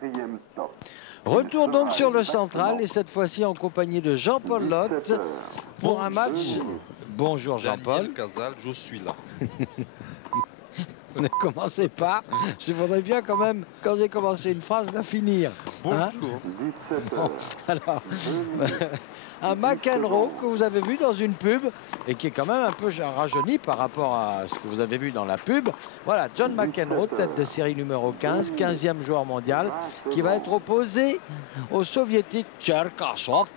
quatrième stop. Retour donc sur le central et cette fois-ci en compagnie de Jean-Paul Lotte pour un match. Bonjour Jean-Paul. Daniel Casal, je suis là. Ne commencez pas. Je voudrais bien quand même, quand j'ai commencé une phrase, la finir. Bonjour. Bon, alors, un McEnroe que vous avez vu dans une pub et qui est quand même un peu rajeuni par rapport à ce que vous avez vu dans la pub. Voilà, John McEnroe, tête de série numéro 15, 15e joueur mondial, qui va être opposé au soviétique Cherkasov,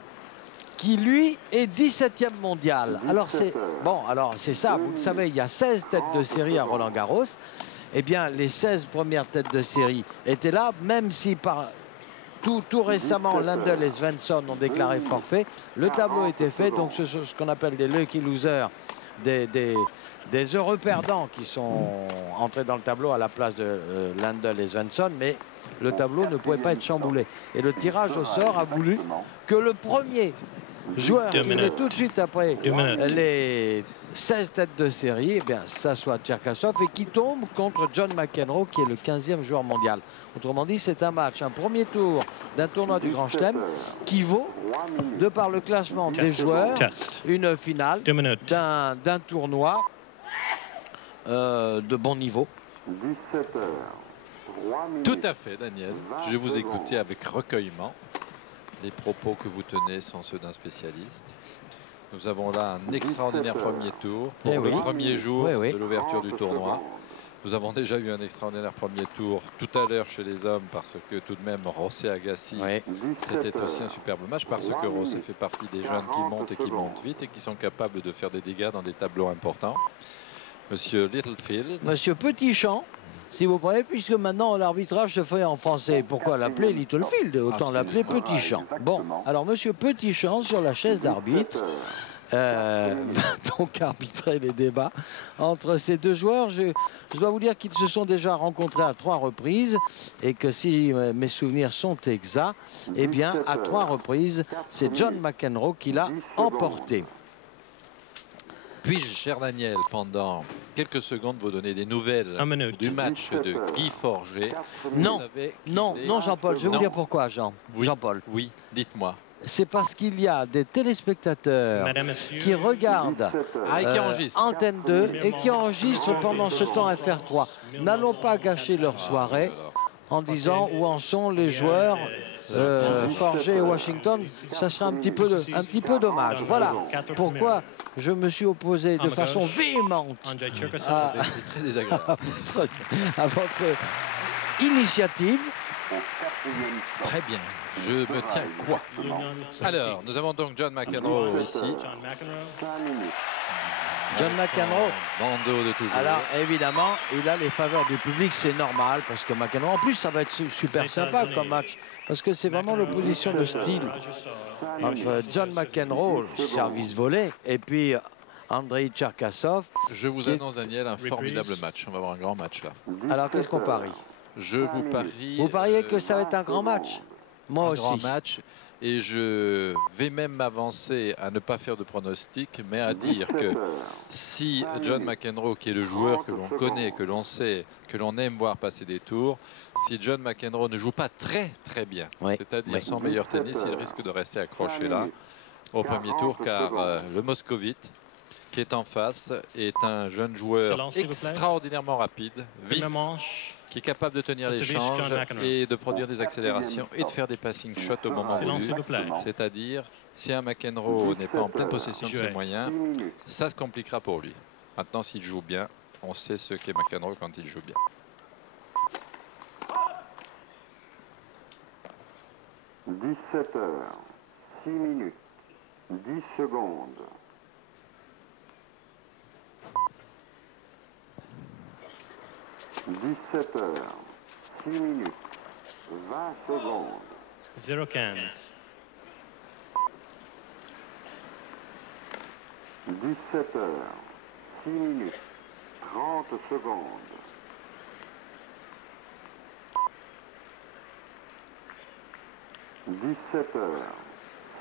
qui lui est 17e mondial. Alors c'est bon, alors c'est ça, vous le savez, il y a 16 têtes de série à Roland-Garros. Eh bien, les 16 premières têtes de série étaient là, même si par tout récemment, Lendl et Svensson ont déclaré forfait. Le tableau était fait, donc ce sont ce qu'on appelle des lucky losers, des heureux perdants qui sont entrés dans le tableau à la place de Lendl et Svensson, mais le tableau ne pouvait pas être chamboulé. Et le tirage au sort a voulu que le premier joueur qui venait tout de suite après les 16 têtes de série, eh bien, ça soit Cherkasov et qui tombe contre John McEnroe qui est le 15e joueur mondial. Autrement dit, c'est un match, un premier tour d'un tournoi du Grand Chelem qui vaut, de par le classement des joueurs, une finale d'un tournoi de bon niveau. 17 heures, 3 minutes. Tout à fait, Daniel. Je vous écoutais avec recueillement. Les propos que vous tenez sont ceux d'un spécialiste. Nous avons là un extraordinaire premier tour pour le premier jour de l'ouverture du tournoi. Nous avons déjà eu un extraordinaire premier tour tout à l'heure chez les hommes parce que tout de même Rosset Agassi, c'était aussi un superbe match parce que Rosset fait partie des jeunes qui montent et qui montent vite et qui sont capables de faire des dégâts dans des tableaux importants. Monsieur Littlefield. Monsieur Petitchamp, si vous préférez, puisque maintenant l'arbitrage se fait en français. Pourquoi l'appeler Littlefield? Autant l'appeler Petitchamp. Bon, alors Monsieur Petitchamp sur la chaise d'arbitre va donc arbitrer les débats entre ces deux joueurs. Je dois vous dire qu'ils se sont déjà rencontrés à 3 reprises et que si mes souvenirs sont exacts, eh bien à 3 reprises, c'est John McEnroe qui l'a emporté. Puis-je, cher Daniel, pendant quelques secondes, vous donner des nouvelles du match de Guy Forget? Non, non, Jean-Paul, je vais vous dire pourquoi, Jean-Paul. Oui, dites-moi. C'est parce qu'il y a des téléspectateurs qui regardent Antenne 2 et qui enregistrent pendant ce temps FR3. N'allons pas gâcher leur soirée en disant où en sont les joueurs Forget et Washington. Ça serait un petit peu dommage. Voilà pourquoi je me suis opposé de façon véhémente à votre initiative. Très bien, je me tiens quoi? Alors, nous avons donc John McEnroe ici. John McEnroe, bandeau de toujours. Alors évidemment, il a les faveurs du public, c'est normal, parce que McEnroe, en plus ça va être super sympa comme match, parce que c'est vraiment l'opposition de style entre John McEnroe, service volé, et puis Andrei Cherkasov. Je vous annonce, Daniel, un formidable match. On va avoir un grand match là. Alors qu'est-ce qu'on parie? Je vous parie. Vous pariez que ça va être un grand match? Moi aussi. Grand match. Et je vais même m'avancer à ne pas faire de pronostic, mais à dire que si John McEnroe, qui est le joueur que l'on connaît, que l'on sait, que l'on aime voir passer des tours, si John McEnroe ne joue pas très bien, c'est-à-dire son meilleur tennis, il risque de rester accroché là au premier tour, car le Moscovite, qui est en face, est un jeune joueur extraordinairement rapide, vif, qui est capable de tenir l'échange et de produire des accélérations et de faire des passing shots au moment voulu. C'est-à-dire, si un McEnroe n'est pas en pleine possession de ses moyens, ça se compliquera pour lui. Maintenant, s'il joue bien, on sait ce qu'est McEnroe quand il joue bien. « 17 heures, 6 minutes, 10 secondes. 17 heures, 6 minutes, 20 secondes. 0-15. 17 heures, 6 minutes, 30 secondes. 17 heures,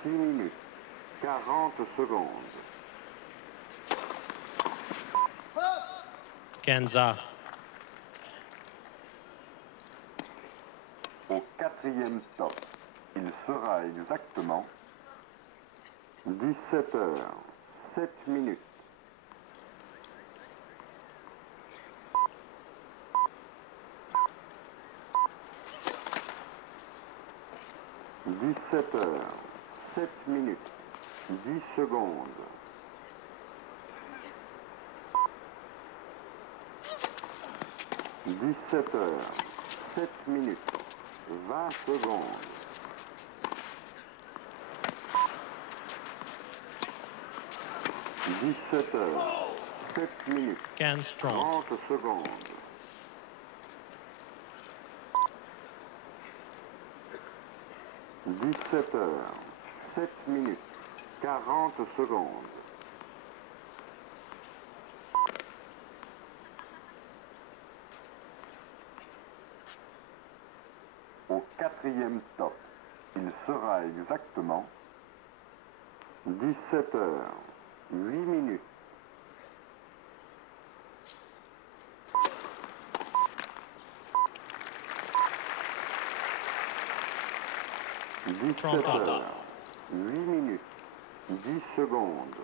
6 minutes, 40 secondes. Kenza. Au 4 quatrième stop. Il sera exactement 17 heures, 7 minutes. Dix-sept heures, 7 minutes, 10 secondes. 17 heures, 7 minutes, 20 secondes. 17 heures, 7 minutes, 30 secondes. 17 heures, 7 minutes, 40 secondes. 4e stop. Il sera exactement 17 heures, 8 minutes. 17 heures, 8 minutes, 10 secondes.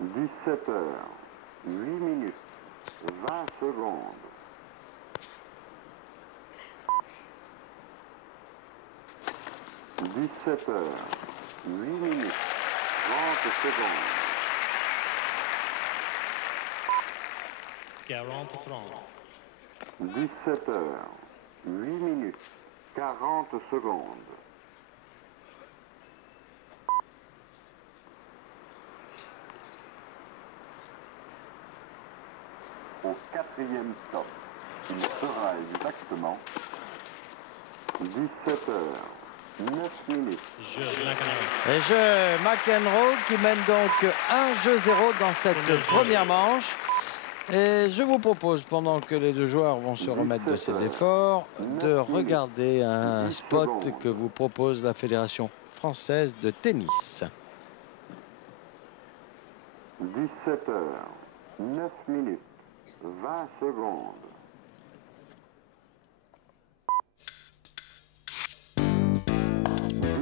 17 heures, 8 minutes, 20 secondes. 17 heures, 8 minutes, 30 secondes. 17 heures, 8 minutes, 40 secondes. 4e stop. Il sera exactement 17 heures, 9 minutes. Et jeu McEnroe qui mène donc 1-0 dans cette première manche. Et je vous propose, pendant que les deux joueurs vont se remettre de ces efforts, de regarder un spot que vous propose la Fédération française de tennis. 17 heures, 9 minutes, 20 secondes.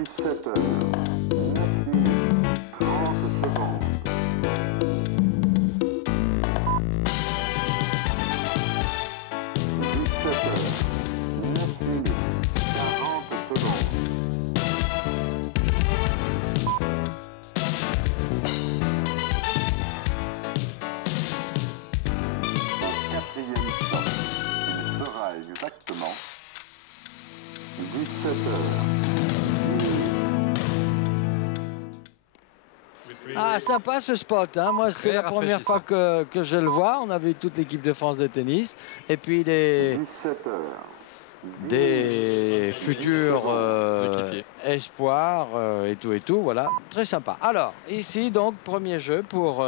17 heures, 9 minutes, 30 secondes. 17 heures, 9 minutes, 40 secondes. 4e stop. Il sera exactement 17 heures. Ah, sympa ce spot, hein. Moi, c'est la première fois que je le vois. On a vu toute l'équipe de France de tennis. Et puis des futurs espoirs et tout, voilà. Très sympa. Alors, ici, donc, premier jeu pour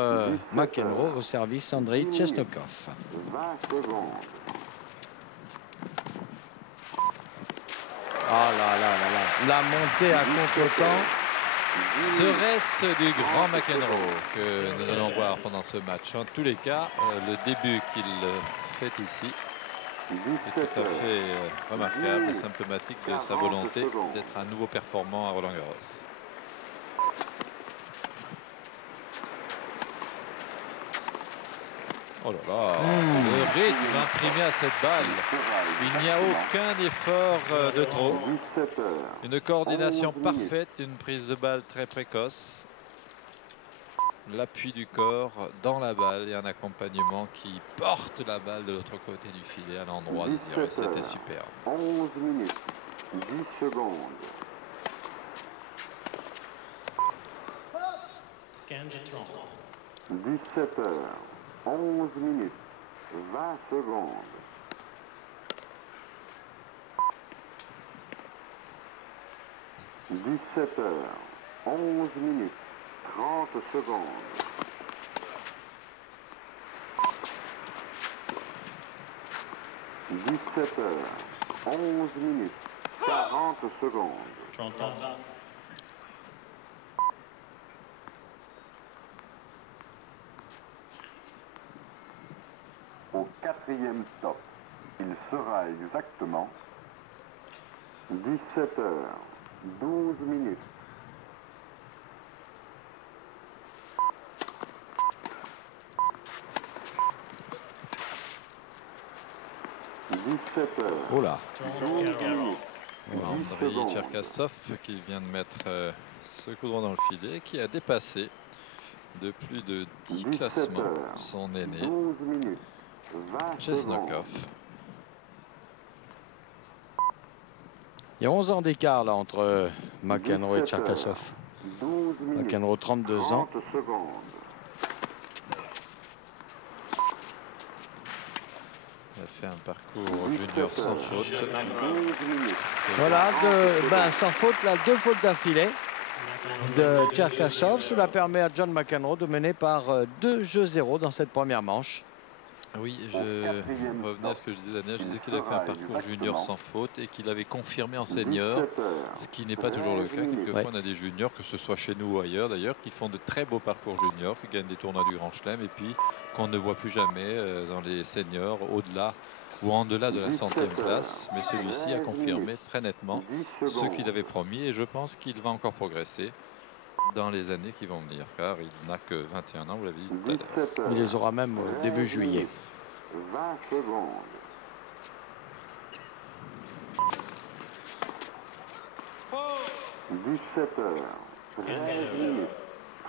McEnroe au service Andrei Chesnokov. 20 secondes. Oh là là là là. La montée à contre-temps. Serait-ce du grand McEnroe que nous allons voir pendant ce match? En tous les cas, le début qu'il fait ici est tout à fait remarquable et symptomatique de sa volonté d'être à nouveau performant à Roland-Garros. Oh là là, le rythme imprimé à cette balle. Il n'y a aucun effort de trop. Une coordination parfaite, une prise de balle très précoce. L'appui du corps dans la balle et un accompagnement qui porte la balle de l'autre côté du filet à l'endroit désiré. C'était superbe. 11 minutes, 10 secondes. 17 heures, 11 minutes, 20 secondes. 17 heures, 11 minutes, 30 secondes. 17 heures, 11 minutes, 40 secondes. 11 Au 4e stop, il sera exactement 17h12. 17h. Oh là. Andrei Cherkassov qui vient de mettre ce coup droit dans le filet, qui a dépassé de plus de 10 classements son aîné, Chesnokov. Il y a 11 ans d'écart là entre McEnroe et Cherkassov. McEnroe 32 ans. Il a fait un parcours junior sans faute. Voilà, sans faute, là, 2 fautes d'affilée de Cherkassov. Cela permet à John McEnroe de mener par 2-0 dans cette première manche. Oui, je revenais à ce que je disais, Daniel. Je disais qu'il avait fait un parcours junior sans faute et qu'il avait confirmé en senior, ce qui n'est pas toujours le cas. Quelquefois, on a des juniors, que ce soit chez nous ou ailleurs d'ailleurs, qui font de très beaux parcours juniors, qui gagnent des tournois du Grand Chelem et puis qu'on ne voit plus jamais dans les seniors au-delà ou en delà de la 100e place. Mais celui-ci a confirmé très nettement ce qu'il avait promis et je pense qu'il va encore progresser dans les années qui vont venir, car il n'a que 21 ans, vous l'avez dit tout à l'heure. Il les aura même au début juillet. 20 secondes. 17h13,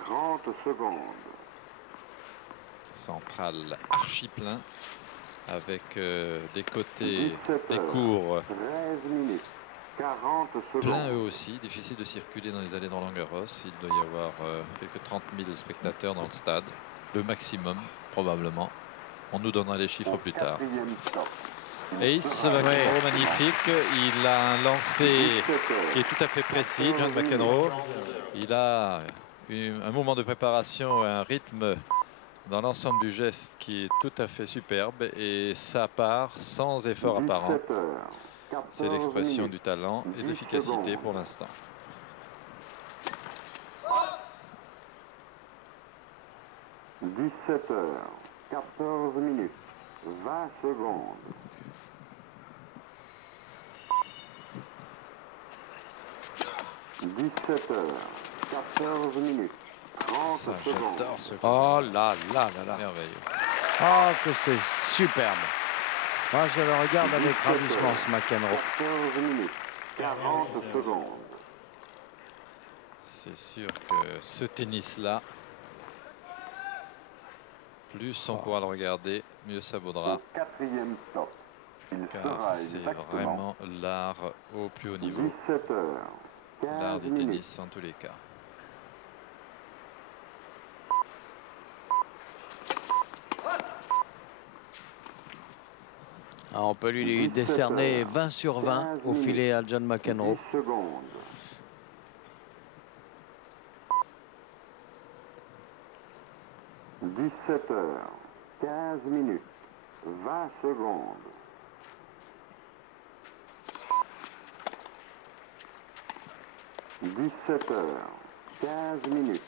30 secondes. Central archi plein avec des côtés des cours 40 secondes. pleins eux aussi. Difficile de circuler dans les allées de Roland-Garros. Il doit y avoir quelques 30 000 spectateurs dans le stade, le maximum probablement. On nous donnera les chiffres plus tard. Ace McEnroe, magnifique. Il a un lancer qui est tout à fait précis. John McEnroe, il a un moment de préparation, un rythme dans l'ensemble du geste qui est tout à fait superbe et ça part sans effort apparent. C'est l'expression du talent et de l'efficacité pour l'instant. 17h14, 20 secondes. 17h14, 30 Ça, secondes. j'adore ce coup. Oh là là là là. Merveilleux. Oh, que c'est superbe. Moi, je le regarde avec ravissement, ce McEnroe. 14 secondes. C'est sûr que ce tennis-là, plus on pourra le regarder, mieux ça vaudra. Au 4e stop, il Car sera c'est exactement vraiment l'art au plus haut niveau. 17h15. L'art du tennis en tous les cas. Ah, on peut lui décerner 20 sur 20 au filet à John McEnroe. 10 secondes. 17h15, 20 secondes. 17h15,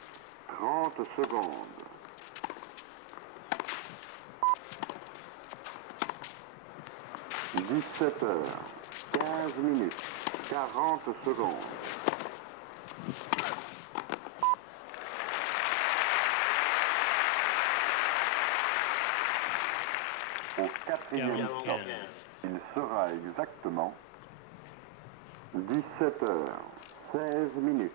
30 secondes. 17h15, 40 secondes. 4e stop, il sera exactement 17h16.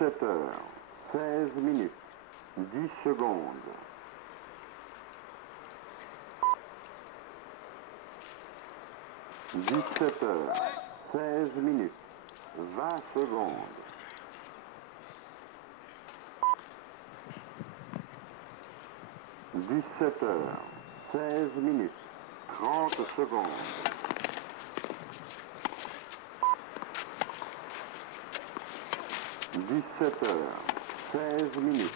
17h16, 10 secondes. 17h16, 20 secondes. 17h16, 30 secondes. 17h16,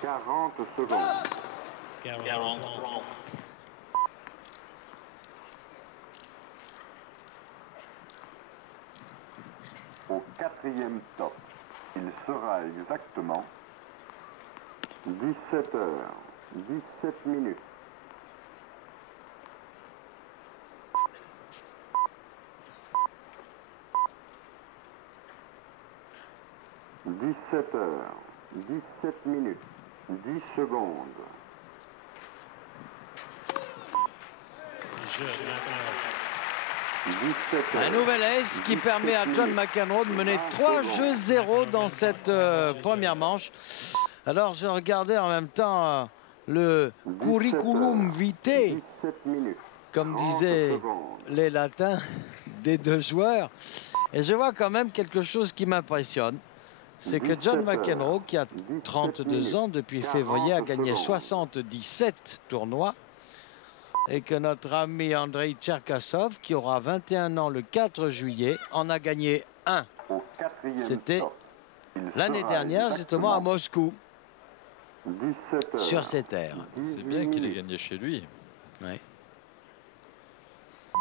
40 secondes. 40. Au 4e stop, il sera exactement 17 heures, 17 minutes. « 17 heures, 17 minutes, 10 secondes. Jeu McEnroe. 17 Un heures, nouvel ace qui 17 permet à John minutes, McEnroe de mener 20 3 secondes. jeux 0 dans cette première manche. Alors je regardais en même temps le 17 curriculum heures, vitae, 17 minutes, comme 30 disaient secondes. les latins, des deux joueurs. Et je vois quand même quelque chose qui m'impressionne. C'est que John 17 heures, McEnroe, qui a 17 32 minutes, ans depuis 40 février, a gagné secondes. 77 tournois. Et que notre ami Andrei Cherkassov, qui aura 21 ans le 4 juillet, en a gagné un. Au 4e C'était stop, il l'année sera dernière, justement à exactement Moscou, 17 heures, sur ces terres. C'est bien qu'il ait minutes. gagné chez lui. Ouais.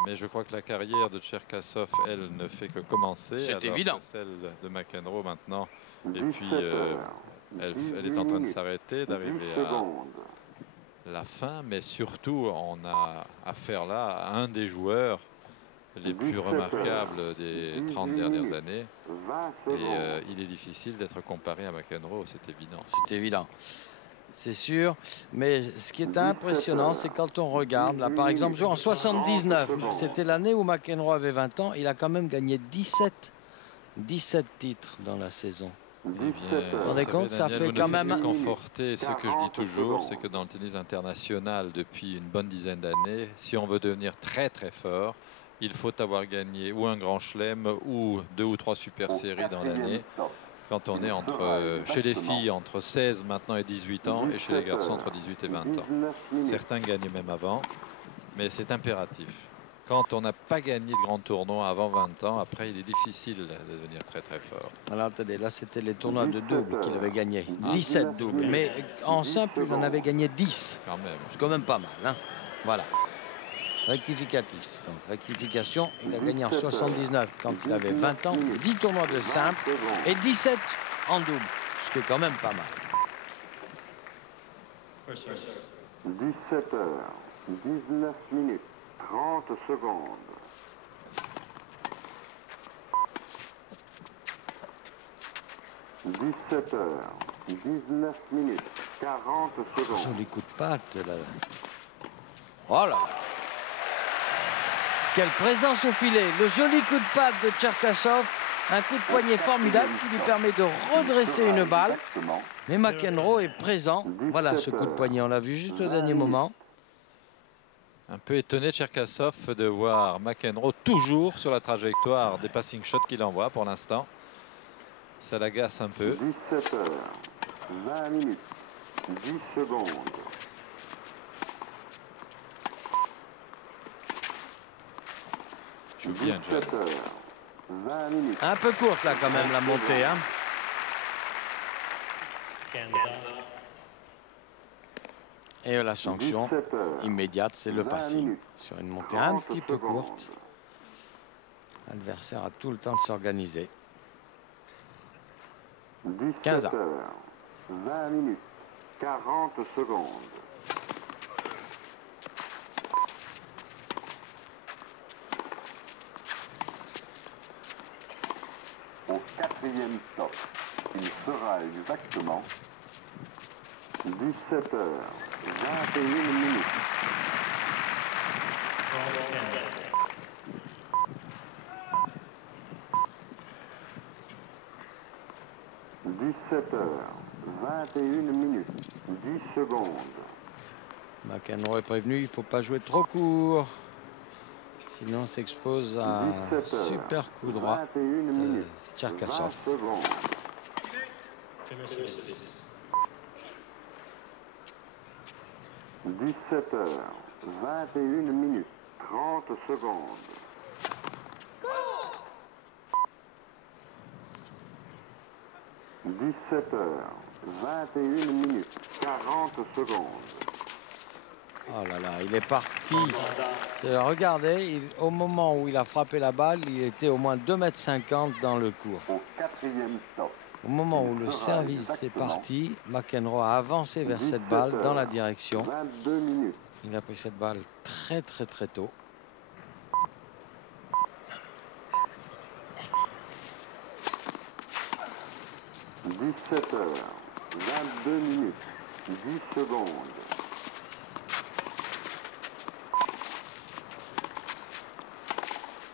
Mais je crois que la carrière de Cherkassov, elle, ne fait que commencer. C'est alors évident. que celle de McEnroe maintenant. Et 17 puis, heures, elle est en train de 18 s'arrêter, d'arriver 10 à secondes. la fin. Mais surtout, on a affaire là à un des joueurs les plus 17 remarquables heures, des 30 18 dernières minutes, années. 20 Et secondes. il est difficile d'être comparé à McEnroe, c'est évident. C'est évident. C'est sûr, mais ce qui est impressionnant, c'est quand on regarde, là par exemple, en 79, c'était l'année où McEnroe avait 20 ans, il a quand même gagné 17 titres dans la saison. Eh bien, Vous vous rendez compte, ça Daniel, fait vous ne quand faites même... que conforter ce que je dis 40 toujours, c'est secondes. que dans le tennis international, depuis une bonne dizaine d'années, si on veut devenir très très fort, il faut avoir gagné ou un grand chelem ou 2 ou 3 super Au séries dans 4e l'année. stop, Quand on il est sera chez les exactement filles entre 16 maintenant et 18 ans et chez les 17 garçons heures, entre 18 et 20 ans. 19 minutes. Certains gagnent même avant, mais c'est impératif. Quand on n'a pas gagné de grands tournois avant 20 ans, après il est difficile de devenir très très fort. Alors attendez, là c'était les tournois de 17 double qu'il avait heures, gagné. 19 17 doubles, mais minutes, en 10 simple il en avait secondes. gagné 10. Quand même. C'est quand même pas mal, hein. Voilà. Rectificatif. Donc rectification, il a gagné en 79 quand il avait 20 ans, 10 tournois de 20 simple secondes. et 17 en double, ce qui est quand même pas mal. First serve. 17 heures, 19 minutes, 30 secondes. « 17 heures, 19 minutes, 40 secondes. Joli coup de patte là. Oh là là. Quelle présence au filet. Le joli coup de patte de Cherkassov. Un coup de poignet formidable qui lui permet de redresser une balle. Exactement. Mais McEnroe est présent. Voilà ce coup de poignet. On l'a vu juste au dernier moment. Un peu étonné Cherkassov de voir McEnroe toujours sur la trajectoire des passing shots qu'il envoie pour l'instant. Ça l'agace un peu. 17 heures, 20 minutes, 10 secondes. Joue bien, John. 17 heures, 20 minutes. Un peu courte là quand même la montée. Hein. Ganza. Et la sanction 17 heures, immédiate, c'est le 20 passing. minutes, Sur une montée un 30 petit peu secondes. courte. L'adversaire a tout le temps de s'organiser. 17 15 ans. heures, 20 minutes, 40 secondes. Au 4e stop, il sera exactement 17 heures, 21 minutes. Roll 10. 17 heures, 21 minutes, 10 secondes. McEnroe est prévenu, il ne faut pas jouer trop court. Sinon, on s'expose à un 17 heures, super coup droit 21 de minutes, Cherkassov. 20 secondes. Finish service. 17 heures, 21 minutes, 30 secondes. « 17 heures, 21 minutes, 40 secondes. Oh là là, il est parti. Regardez, au moment où il a frappé la balle, il était au moins 2,50 m dans le cours. Au quatrième stop. Au moment où le service est parti, McEnroe a avancé vers cette balle dans la direction. 22 minutes. Il a pris cette balle très tôt. – 17 heures, 22 minutes, 10 secondes.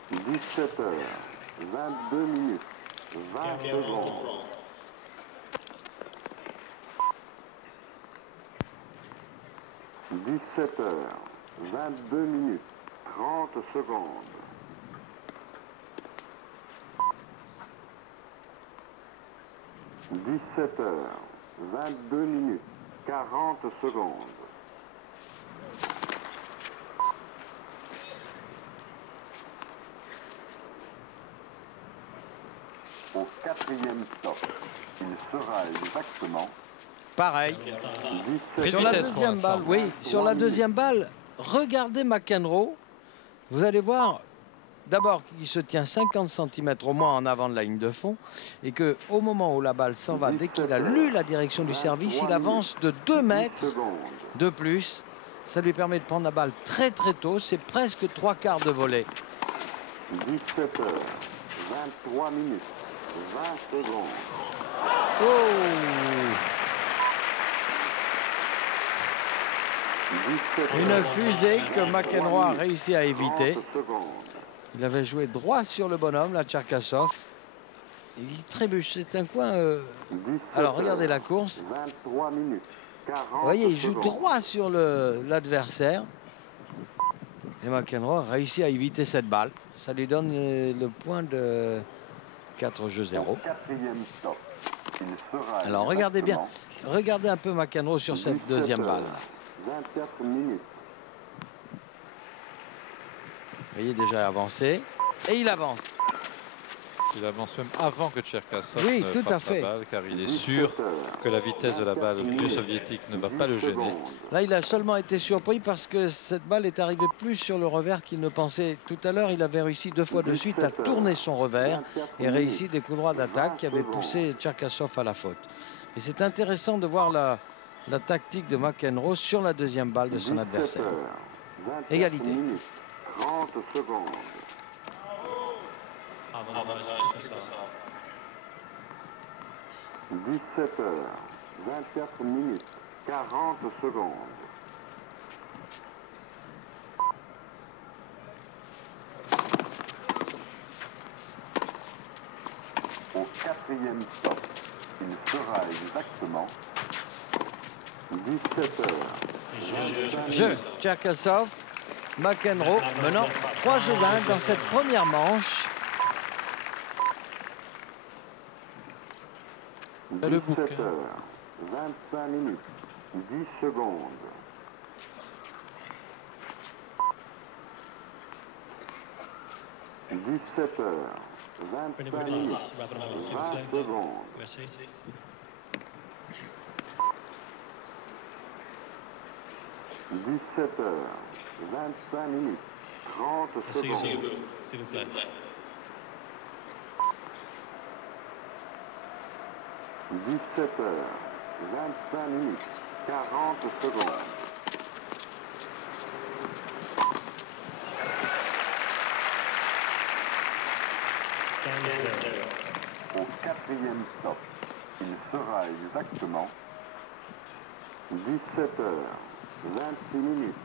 17 heures, 22 minutes, 20 secondes. 17 heures, 22 minutes, 30 secondes. 17 heures, 22 minutes, 40 secondes. 4e stop. Il sera exactement pareil. 17 Sur la vitesse pour deuxième balle, l'instant. oui, sur la deuxième balle, regardez McEnroe. Vous allez voir, d'abord qu'il se tient 50 cm au moins en avant de la ligne de fond et que au moment où la balle s'en va, dès qu'il a lu la direction du service, il avance de 2 mètres de plus. Ça lui permet de prendre la balle très tôt. C'est presque 3/4 de volée. 17 heures, 23 minutes, 20 secondes. Oh! Une fusée que McEnroe a réussi à éviter. Il avait joué droit sur le bonhomme, la Tcherkassov. Il trébuche, c'est un coin... Alors regardez la course. 23 minutes, 40 Vous voyez, il joue secondes. droit sur l'adversaire. Et McEnroe réussit à éviter cette balle. Ça lui donne le point de 4 jeux 0. Alors regardez bien, regardez un peu McEnroe sur cette deuxième balle. 24 minutes. Vous voyez déjà avancé. Et il avance. Il avance même avant que Tcherkassov Oui, ne tout à frappe fait. la balle, car il est sûr que la vitesse de la balle du soviétique ne va pas le gêner. Là, il a seulement été surpris parce que cette balle est arrivée plus sur le revers qu'il ne pensait. Tout à l'heure, il avait réussi 2 fois de suite à tourner son revers et réussi des coups droits d'attaque qui avaient poussé Tcherkassov à la faute. Et c'est intéressant de voir la tactique de McEnroe sur la deuxième balle de son adversaire. Égalité. 30 secondes. Avantage Tcherkassov. 17 heures, 24 minutes, 40 secondes. 4e stop, il sera exactement 17 heures. Jeu, Tcherkassov, McEnroe menant 3 jeux à 1 dans cette première manche. Le bouquin. 17 heures, 25 minutes, 10 secondes. 17 heures, 25 minutes, 20 secondes. Merci. 17 heures, 25 minutes, 30 secondes. S'il vous plaît. 17 heures, 25 minutes, 40 secondes. 15-0. Au 4e stop, il sera exactement 17 heures, 26 minutes.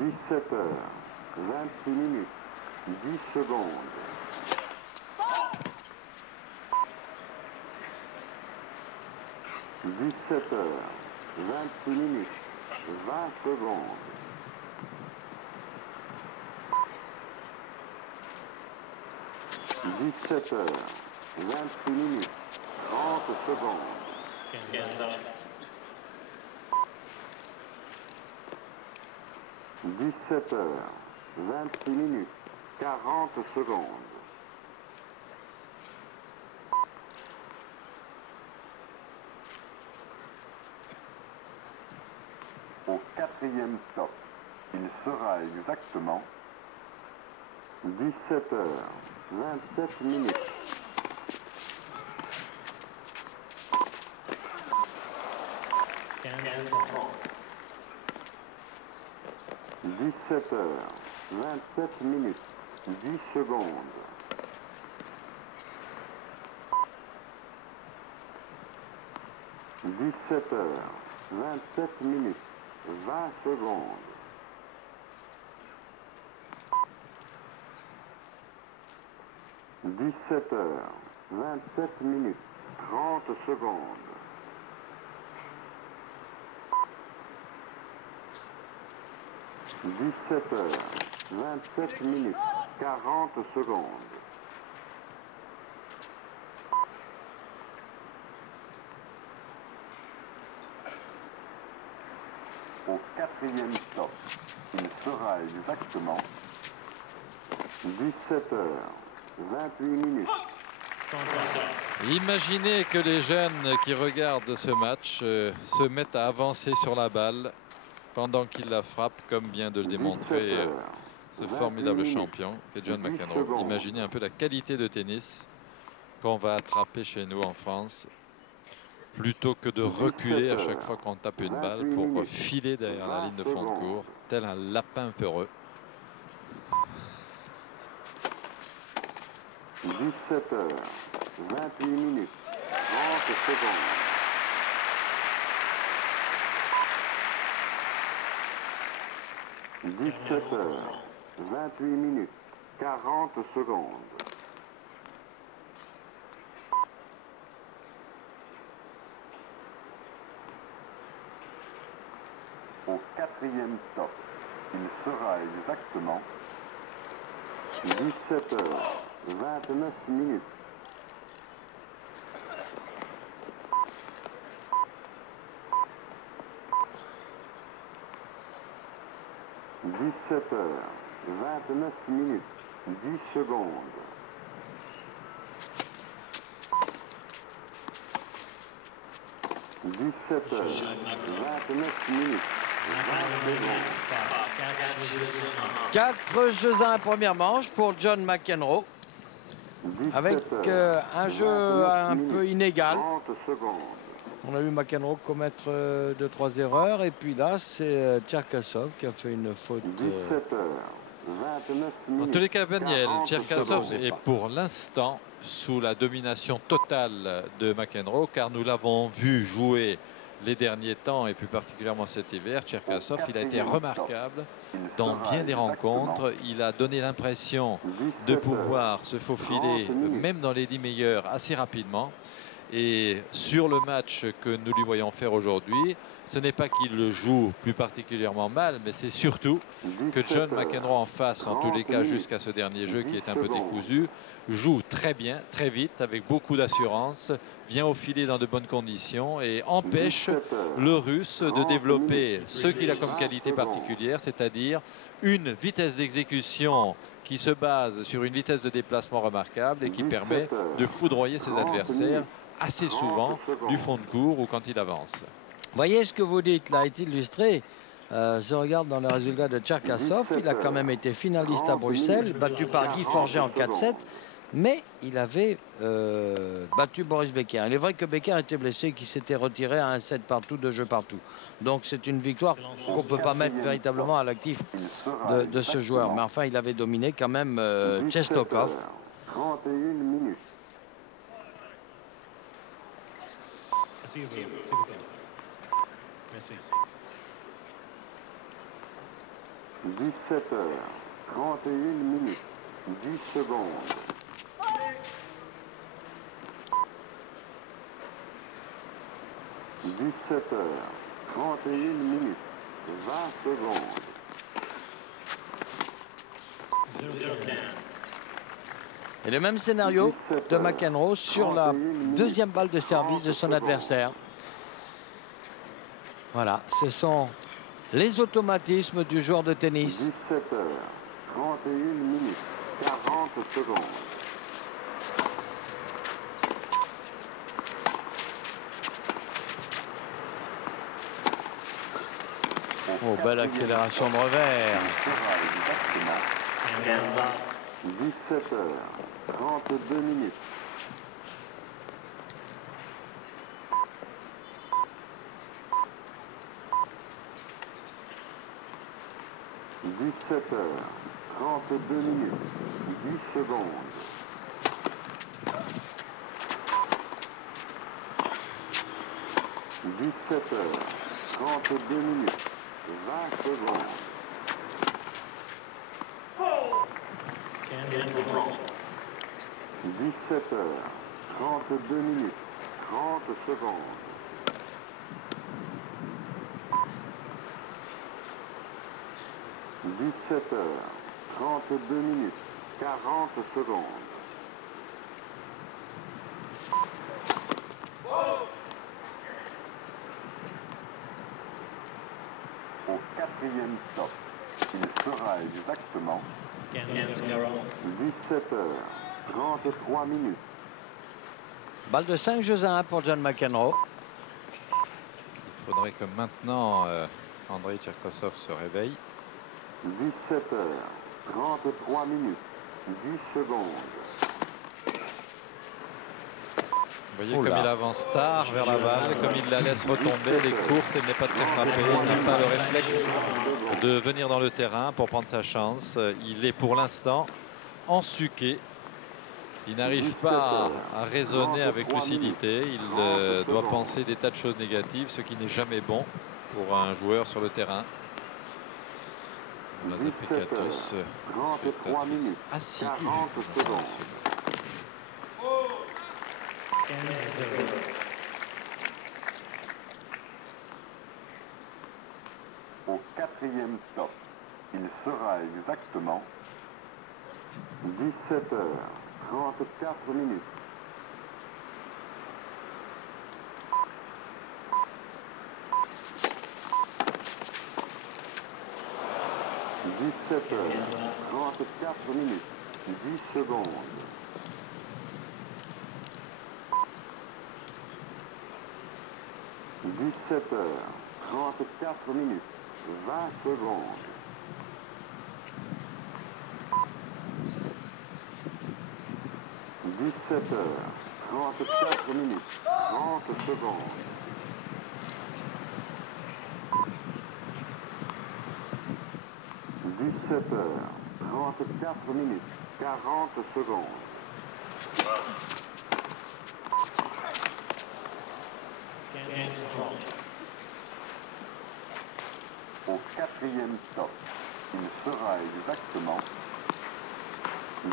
17 heures, 26 minutes, 10 secondes. 17 heures, 26 minutes, 20 secondes. 17 heures, 26 minutes, 30 secondes. 15-0. 17 heures, 26 minutes, 40 secondes. Au 4e stop, il sera exactement 17h27. 17h27, 10 secondes. 17h27, 20 secondes. 17h27, 30 secondes. 17h27, 40 secondes. 4e stop, il sera exactement 17h28. Imaginez que les jeunes qui regardent ce match se mettent à avancer sur la balle pendant qu'ils la frappent, comme vient de le démontrer ce formidable champion qu'est John McEnroe. Imaginez un peu la qualité de tennis qu'on va attraper chez nous en France, plutôt que de reculer à chaque fois qu'on tape une balle pour filer derrière la ligne de fond de cours, tel un lapin peureux. 17h28, 30 secondes. 17h28, 40 secondes. 4e stop, il sera exactement 17h29. 17h29, 10 secondes. 17h29, 4 jeux à 1 première manche pour John McEnroe, avec un jeu un peu inégal. On a vu McEnroe commettre 2-3 erreurs, et puis là c'est Cherkassov qui a fait une faute. En tous les cas, Daniel, Cherkassov est pour l'instant sous la domination totale de McEnroe, car nous l'avons vu jouer les derniers temps, et plus particulièrement cet hiver. Cherkassov, il a été remarquable dans bien des rencontres. Il a donné l'impression de pouvoir se faufiler, même dans les 10 meilleurs, assez rapidement. Et sur le match que nous lui voyons faire aujourd'hui, ce n'est pas qu'il le joue plus particulièrement mal, mais c'est surtout que John McEnroe en face, en tous les cas jusqu'à ce dernier jeu qui est un peu décousu, joue très bien, très vite, avec beaucoup d'assurance, vient au filet dans de bonnes conditions et empêche le Russe de développer ce qu'il a comme qualité particulière, c'est-à-dire une vitesse d'exécution qui se base sur une vitesse de déplacement remarquable et qui permet de foudroyer ses adversaires assez souvent du fond de cours ou quand il avance. Voyez ce que vous dites là est illustré. Je regarde dans le résultat de Cherkassov, il a quand même été finaliste à Bruxelles, battu par Guy Forget en 4-7, mais il avait battu Boris Becker. Il est vrai que Becker était blessé, qu'il s'était retiré à un 7 partout, 2 jeux partout. Donc c'est une victoire qu'on ne peut pas mettre véritablement à l'actif de ce joueur. Mais enfin, il avait dominé quand même Chestokov. 31 minutes. 17h31, 10 secondes. 17h31, 20 secondes. Et le même scénario de McEnroe sur la deuxième balle de service de son adversaire. Voilà, ce sont les automatismes du joueur de tennis. 17h31, 40 secondes. 17h31, Oh, belle accélération de revers. Il sera exactement 17h32. 17h32, 10 secondes. 17h32, 20 secondes. 17h32, 30 secondes. 17h32, 40 secondes. Au quatrième stop, il sera exactement 17h33. Balle de 5 jeux à 1 pour John McEnroe. Il faudrait que maintenant Andrei Tcherkosov se réveille. 17h33, 10 secondes. Vous voyez comme il avance tard vers la balle, comme il la laisse retomber, elle est courte, elle n'est pas très frappée, il n'a pas le réflexe de venir dans le terrain pour prendre sa chance. Il est pour l'instant ensuqué. Il n'arrive pas à raisonner avec lucidité. Il doit penser des tas de choses négatives, ce qui n'est jamais bon pour un joueur sur le terrain. Mazepikatos, spectatrice assidue internationale. Au quatrième stop, il sera exactement 17h34. 17h34, 10 secondes. 17h34, 20 secondes. 17h34, 30 secondes. 17h34, 40 secondes. 15 Au quatrième stop, il sera exactement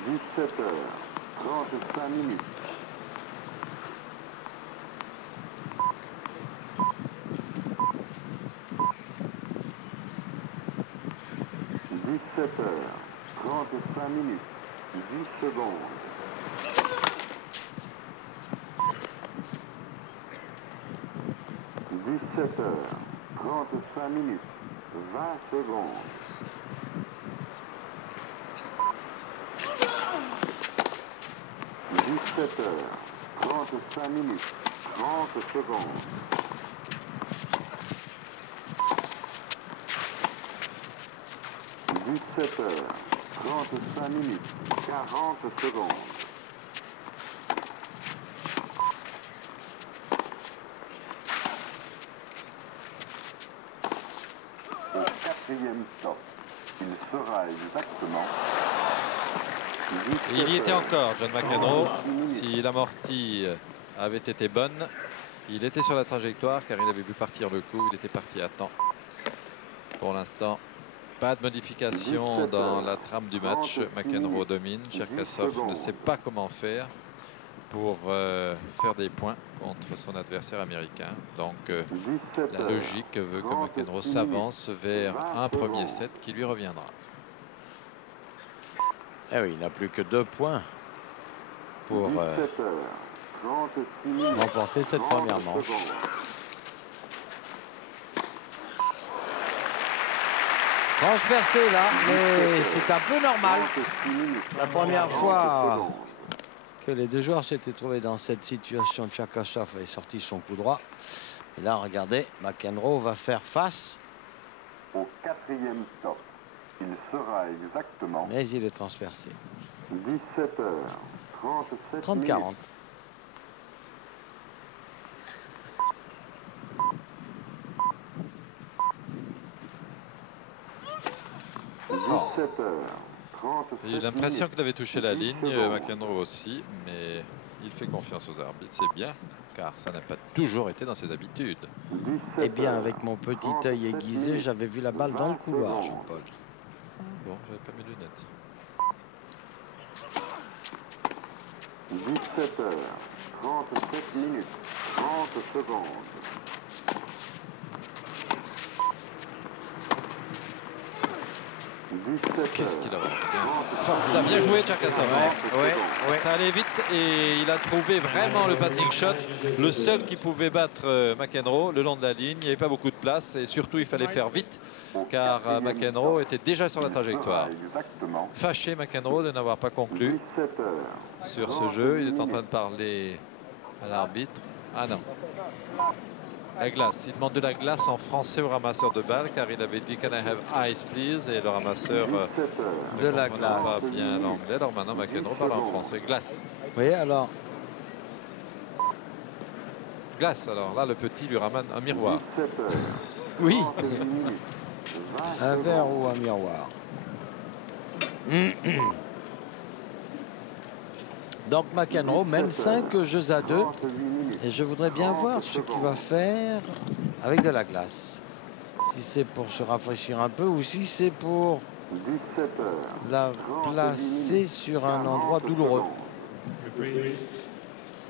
17h35. 17h35, 10 secondes. 17h35, 20 secondes. 17h35, 30 secondes. 17h35, 40 secondes. 4e stop, il sera exactement. Et il y était encore, John McEnroe. Si l'amortie avait été bonne, il était sur la trajectoire car il avait vu partir le coup. Il était parti à temps. Pour l'instant, pas de modification dans la trame du match. McEnroe domine. Cherkassov ne sait pas comment faire pour faire des points contre son adversaire américain. Donc la logique veut que McEnroe s'avance vers un premier set qui lui reviendra. Eh oui, il n'a plus que 2 points pour remporter cette première manche. Transpercé là, mais c'est un peu normal. La première fois que les deux joueurs s'étaient trouvés dans cette situation, Cherkassov avait sorti son coup droit. Et là, regardez, McEnroe va faire face Au 4e stop, il sera exactement Mais il est transpercé. 17h37 30-40. minutes. 17h37 J'ai eu l'impression minutes. qu'il avait touché la 10 ligne, secondes. McEnroe aussi, mais il fait confiance aux arbitres, c'est bien, car ça n'a pas toujours été dans ses habitudes. Eh bien, avec mon petit œil aiguisé, j'avais vu la balle dans le couloir, Jean-Paul. Ah bon, j'avais pas mes lunettes. 17h37 minutes. 30 secondes. Qu'est-ce qu'il avance bien ça. Ça a bien joué, Cherkassov. Ouais. Ça allait vite et il a trouvé vraiment le passing shot, le seul qui pouvait battre McEnroe le long de la ligne. Il n'y avait pas beaucoup de place et surtout il fallait faire vite car McEnroe était déjà sur la trajectoire. Fâché McEnroe de n'avoir pas conclu sur ce jeu. Il est en train de parler à l'arbitre. Ah non. La glace. Il demande de la glace en français au ramasseur de balles car il avait dit Can I have ice please et le ramasseur de la ne comprenant pas glace. bien l'anglais. Alors maintenant McEnroe parle en français. Glace. Oui, alors, Glace. Alors là le petit lui ramène un miroir. oui, un verre ou un miroir. Donc McEnroe mène 5 jeux à 2 et je voudrais bien voir ce qu'il va faire avec de la glace. Si c'est pour se rafraîchir un peu ou si c'est pour la placer sur un endroit douloureux.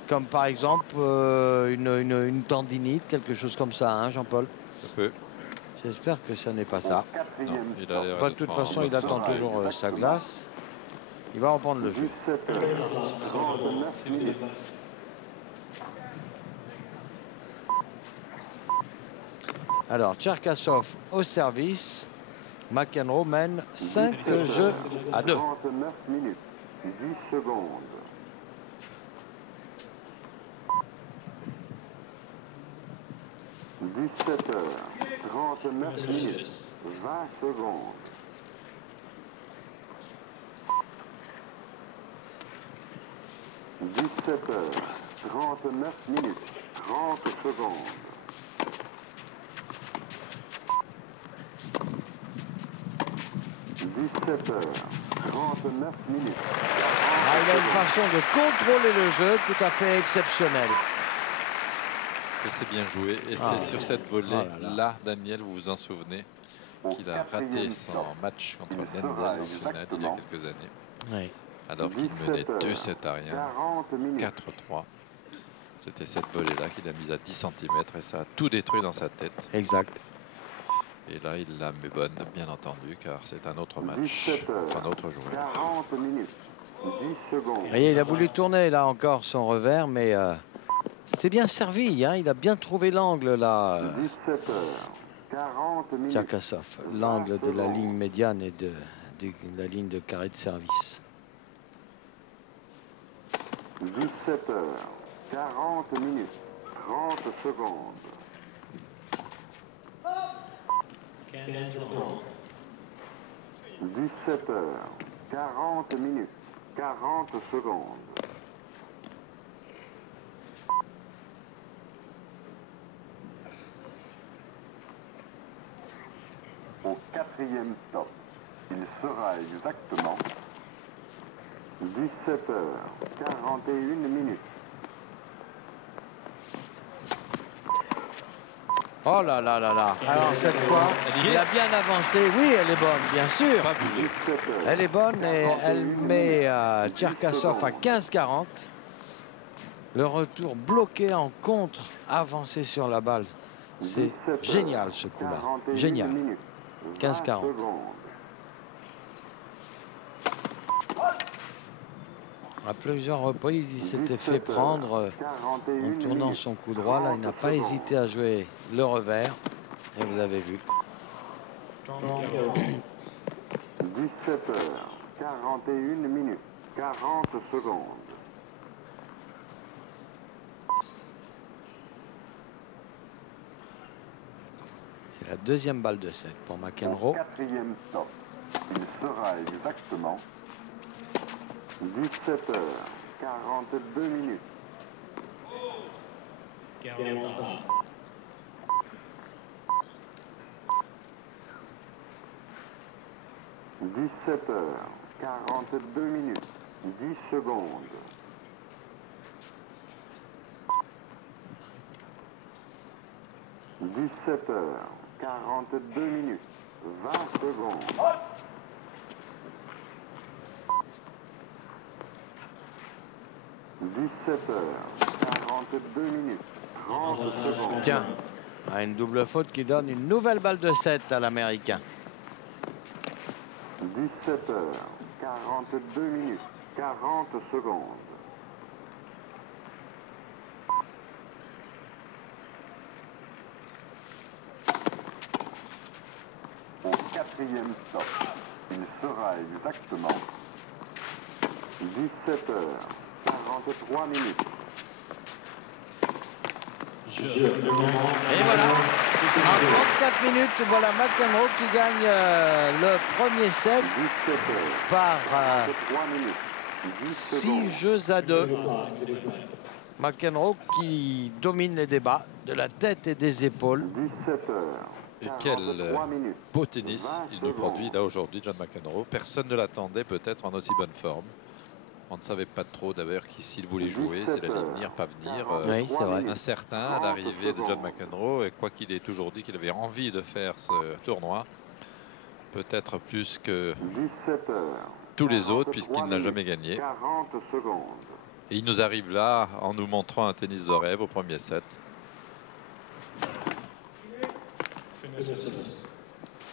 Comme par exemple une tendinite, quelque chose comme ça, hein, Jean-Paul? Ça peut. J'espère que ça n'est pas ça. Non, il a l'air Enfin, de d'être toute en façon, bonne il attend santé. toujours sa glace. Il va reprendre le jeu. 17h39 minutes. Alors, Cherkassov au service. McEnroe mène 5 jeux à 2. 39 minutes. 10 secondes. 17h39 minutes. 20 secondes. 17h39 minutes. 30 secondes. 17h39 minutes. Ah, il a une façon de contrôler le jeu tout à fait exceptionnelle. C'est bien joué et Ah. c'est sur cette volée Oh là là. Daniel, vous vous en souvenez, qu'il a raté son match contre Lendl en finale il y a quelques années, Oui, alors qu'il menait 2-7 à rien, 40 minutes. 4-3. C'était cette volée-là qu'il a mise à 10 cm et ça a tout détruit dans sa tête. exact. Et là, il la met bonne, bien entendu, car c'est un autre match contre un autre joueur. 40 minutes. 10 secondes. Vous voyez, il a voulu tourner là encore son revers, mais c'était bien servi. Hein, il a bien trouvé l'angle là, 17h40 minutes. Cherkassov. L'angle de la ligne médiane et de la ligne de carré de service. 17h40 minutes. 30 secondes. Cancel draw. 17h40 minutes. 40 secondes. 4e stop. Il sera exactement 17h41 minutes. Oh là là là là. Alors cette fois, il a bien avancé. Oui, elle est bonne, bien sûr. Fabuleux. Elle est bonne et elle met Cherkassov à 15-40. Le retour bloqué en contre, avancé sur la balle. C'est génial ce coup-là. Génial. 15-40. À plusieurs reprises, il s'était fait prendre en tournant son coup droit. Là, il n'a pas hésité à jouer le revers. Et vous avez vu. 17h41 minutes. 40 secondes. C'est la deuxième balle de 7 pour Au McEnroe. quatrième stop, il sera exactement 17h42 minutes. 40 ans. 17h42 minutes, 10 secondes. 17h42 minutes, 20 secondes. 17h42 minutes, 30 secondes. Tiens, une double faute qui donne une nouvelle balle de 7 à l'Américain. 17h42 minutes, 40 secondes. 4e stop, il sera exactement 17h43 minutes. Et voilà, en 34 minutes, voilà McEnroe qui gagne le premier set par 6 jeux à 2. McEnroe qui domine les débats de la tête et des épaules. 17h. Et quel beau tennis il nous produit là aujourd'hui, John McEnroe. Personne ne l'attendait peut-être en aussi bonne forme. On ne savait pas trop d'ailleurs s'il voulait jouer, s'il allait venir, pas venir. Oui, c'est vrai. Incertain à l'arrivée de John McEnroe. Et quoi qu'il ait toujours dit qu'il avait envie de faire ce tournoi, peut-être plus que tous les autres puisqu'il n'a jamais gagné. Et il nous arrive là en nous montrant un tennis de rêve au premier set.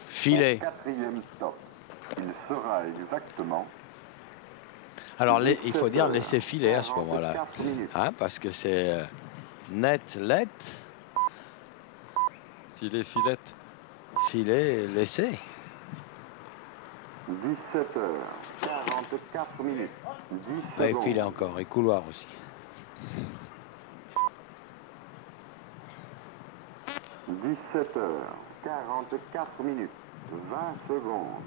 Filet. 4e stop, il sera exactement. Alors il faut dire laisser filer à ce moment-là, hein, parce que c'est net, let. Filet, filette. Filet, laisser. 17h44 minutes, 10 Ouais, secondes. filet encore, et couloir aussi. 17h44 minutes, 20 secondes.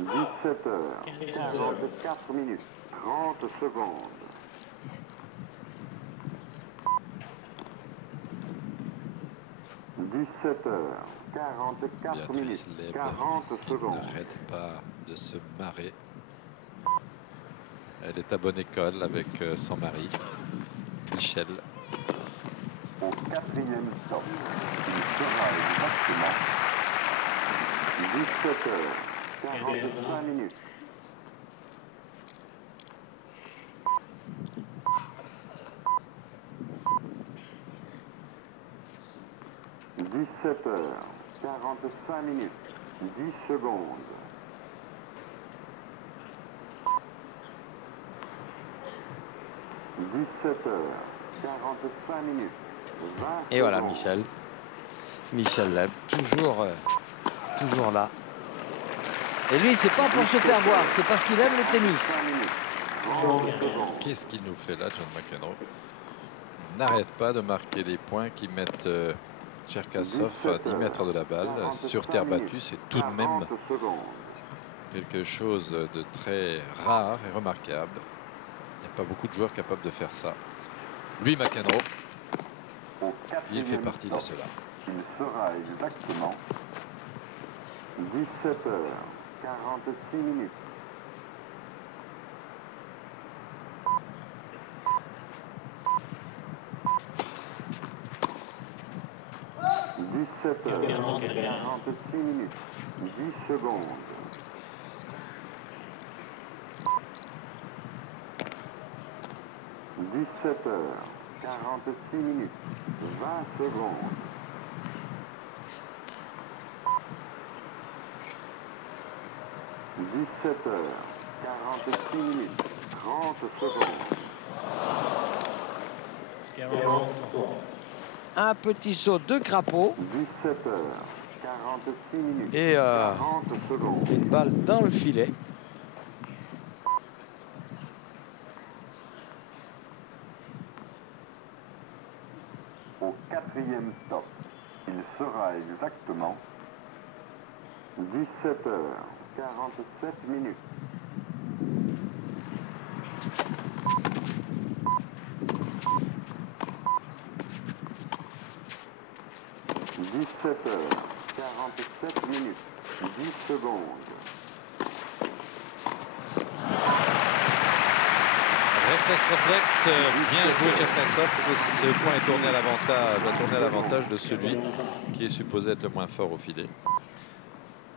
17h44 minutes, 30 secondes. 17h44 minutes, 40 secondes. N'arrête pas de se marrer. Elle est à bonne école avec son mari, Michel. Au 4e stop, il sera exactement 17h45 minutes. 17h45 minutes, 10 secondes. 17h45 minutes, 20 Et voilà secondes. Michel Leb, toujours là. Et lui, c'est pas pour se faire voir, c'est parce qu'il aime le tennis. Qu'est-ce qu'il nous fait là, John McEnroe? Il n'arrête pas de marquer des points qui mettent Cherkassov à 10 mètres de la balle. Sur terre battue, c'est tout de même quelque chose de très rare et remarquable. Il n'y a pas beaucoup de joueurs capables de faire ça. Lui, McEnroe, il fait partie de cela. Il sera exactement 17h46 minutes. 17h46 minutes, 10 secondes. 17h46 minutes, 20 secondes. 17h46 minutes, 30 secondes. 43. Un petit saut de crapaud 17h46 minutes, et 40 secondes. une balle dans le filet. quatrième stop. Il sera exactement 17h47. 17h47, 10 secondes. Réflexe, bien joué Kafnasov. Et ce point est tourné à l'avantage, va tourner à l'avantage de celui qui est supposé être le moins fort au filet.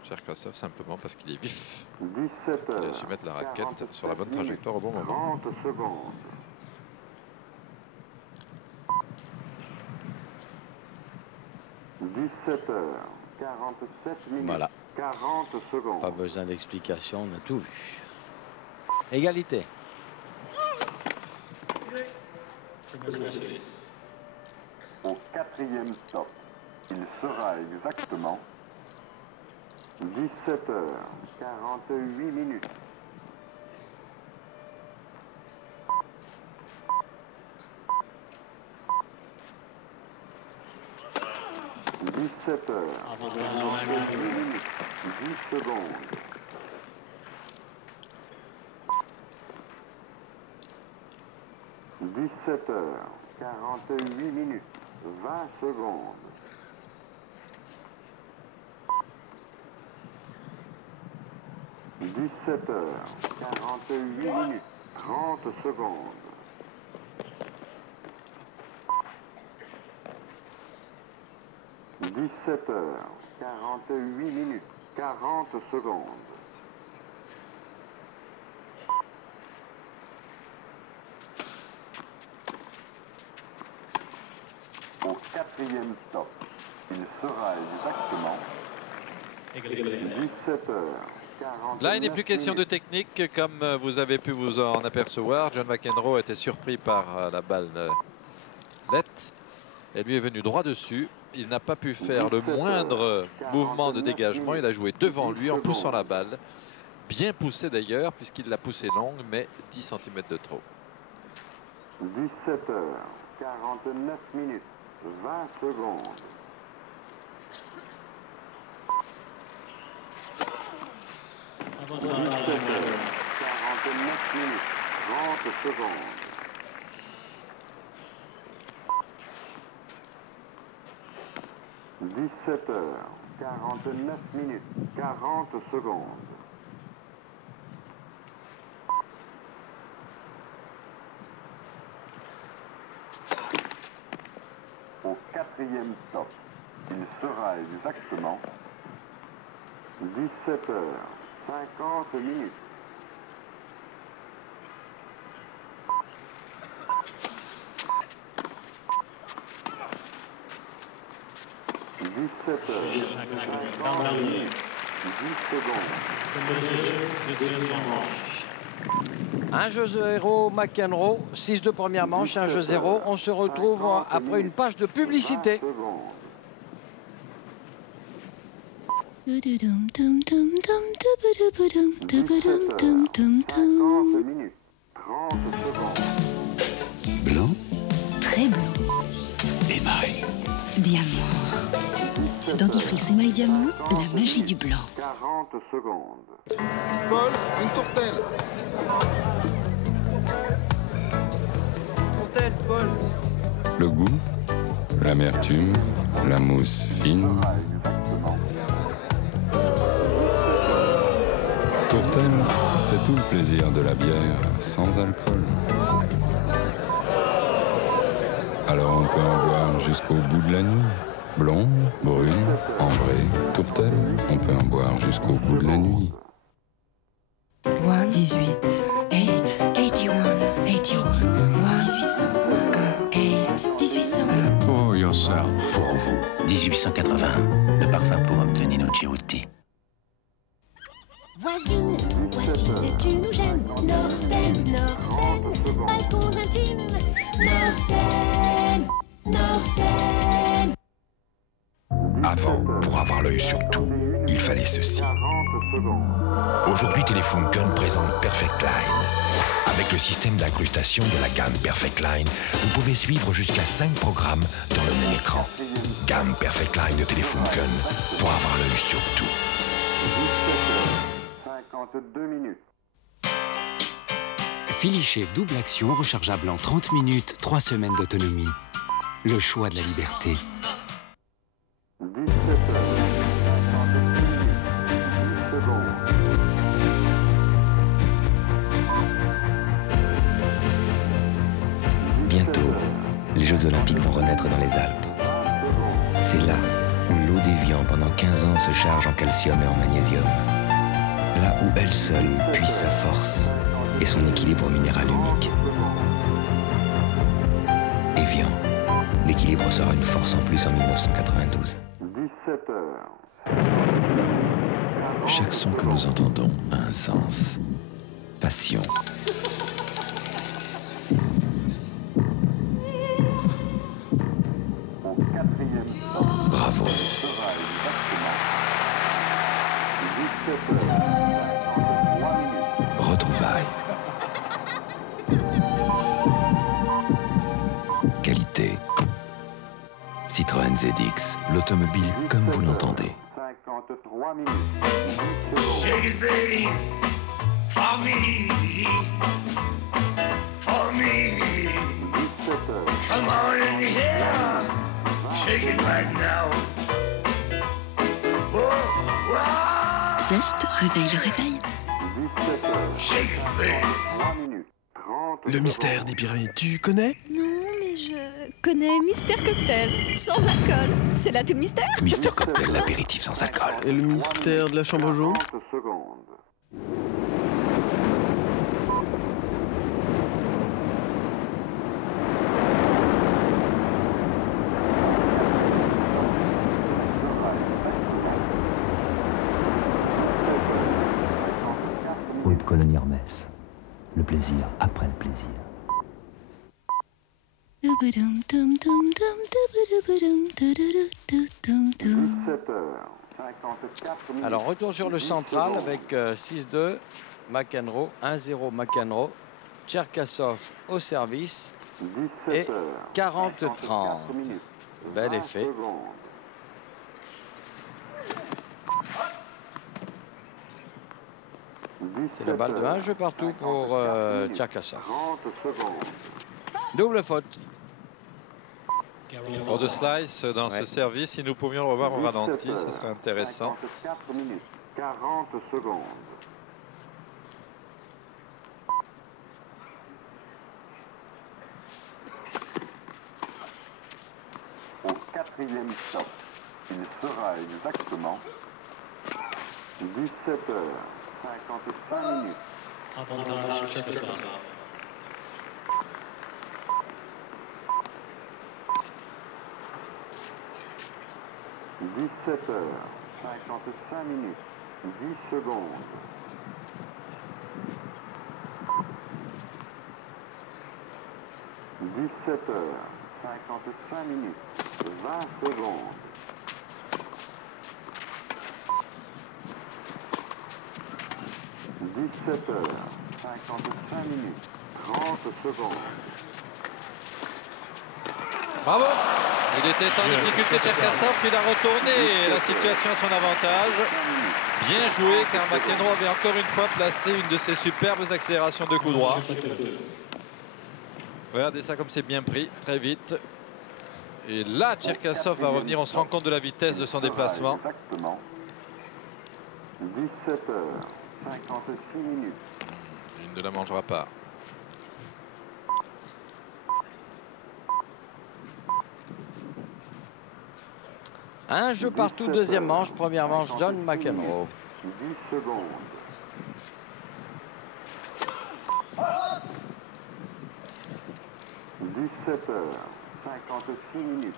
Cherkasov, simplement parce qu'il est vif. 17h. Il a su mettre la raquette sur la bonne trajectoire au bon moment. 30 secondes. 17h47. Voilà. 40 secondes. Pas besoin d'explication, on a tout vu. Égalité. Au quatrième stop, il sera exactement 17h48. 17h48, 10 secondes. 17h48, 20 secondes. 17h48, 30 secondes. 17h48, 40 secondes. 4e stop. Il sera exactement 17h49. Là, il n'est plus question de technique, comme vous avez pu vous en apercevoir. John McEnroe était surpris par la balle nette. Elle lui est venue droit dessus. Il n'a pas pu faire le moindre mouvement de dégagement. Il a joué devant lui en poussant la balle. Bien poussé d'ailleurs, puisqu'il l'a poussée longue, mais 10 cm de trop. 17h49, 20 secondes. 17h49, 30 secondes. 17h49, 40 secondes. 4e stop. Il sera exactement 17h50. 17h50, 10 secondes. 1 jeu 0 McEnroe, 6 de première manche, 1 jeu 0. On se retrouve après une page de publicité. Blanc, Très blanc. émail. Diamant. Dentifrice émail diamant, la magie du blanc. 40 secondes. Paul, une tourtelle. Tourtelle, Paul. Le goût, l'amertume, la mousse fine. Tourtelle, c'est tout le plaisir de la bière sans alcool. Alors on peut en boire jusqu'au bout de la nuit. Blonde, brune, ambrée, tourtelle, on peut en boire jusqu'au bout de la nuit. 18, 8, 81, 81, 1800, 1, 8, 1800. For yourself. Pour vous, 1880, le parfum pour homme de Nino Ciutti. Voisine, voici sais-tu nous j'aime Norten, Norten, balcons intimes Norten, Norten. Avant, pour avoir l'œil sur tout, il fallait ceci. Aujourd'hui, Telefunken présente Perfect Line. Avec le système d'incrustation de la gamme Perfect Line, vous pouvez suivre jusqu'à 5 programmes dans le même écran. Gamme Perfect Line de Telefunken pour avoir l'œil sur tout. 52 minutes. Philichef double action rechargeable en 30 minutes, 3 semaines d'autonomie. Le choix de la liberté. 17 heures. 10 secondes. Bientôt, les Jeux Olympiques vont renaître dans les Alpes. C'est là où l'eau d'Évian pendant 15 ans se charge en calcium et en magnésium. Là où elle seule puise sa force et son équilibre minéral unique. Évian, l'équilibre sera une force en plus en 1992. 17 heures. Chaque son que nous entendons a un sens. Passion. Au quatrième temps. Bravo. Sera exactement 17 heures. 53 minutes. Retrouvailles. Qualité. Citroën ZX, l'automobile comme vous l'entendez. 53 minutes. 10 secondes. Shake it, baby, for me, for me. 17 heures. Come on in here, shake it right now. Oh, wow. Zest réveille le réveil. 17 heures. Shake it, baby. 3 minutes. 30 Le mystère des pyramides, tu connais? Non, mais je connais Mister Cocktail, sans alcool. C'est là tout le mystère. Mister Cocktail, l'apéritif sans alcool. Et le mystère de la chambre jaune? 30 secondes. Haute colonie Hermès. Le plaisir après le plaisir. Dubadum, dum, dum, dum, dubadubadum, dudududum, dum. 17 heures. 54 minutes. Alors, retour sur le 10 central secondes. avec 6-2, McEnroe, 1-0 McEnroe, Tcherkassov au service 17 et heures. 40-30. 54 minutes. Bel 20 effet. secondes. C'est la balle de 1 jeu partout pour Tcherkassov. 30 secondes. Double faute. Trop de slice dans ce service. Si nous pouvions le revoir au 17 ralenti, ça heures. serait intéressant. 54 minutes. 40 secondes. Au quatrième temps, il sera exactement 17 heures. 55 minutes. Avantage Tcherkassov. 17 heures, 55 minutes, 10 secondes. 17 heures, 55 minutes, 20 secondes. 17 heures, 55 minutes, 30 secondes. Bravo! Il était en difficulté Tcherkassov, il a retourné la situation à son avantage. Bien joué car McEnroe avait encore une fois placé une de ses superbes accélérations de coup droit. Regardez ça comme c'est bien pris, très vite. Et là, Tcherkassov va revenir, on se rend compte de la vitesse de son déplacement. Exactement. 17 heures, 56 minutes. Il ne la mangera pas. Un jeu partout, deuxième manche, première manche, John McEnroe. 10 secondes. « 17 heures, 56 minutes,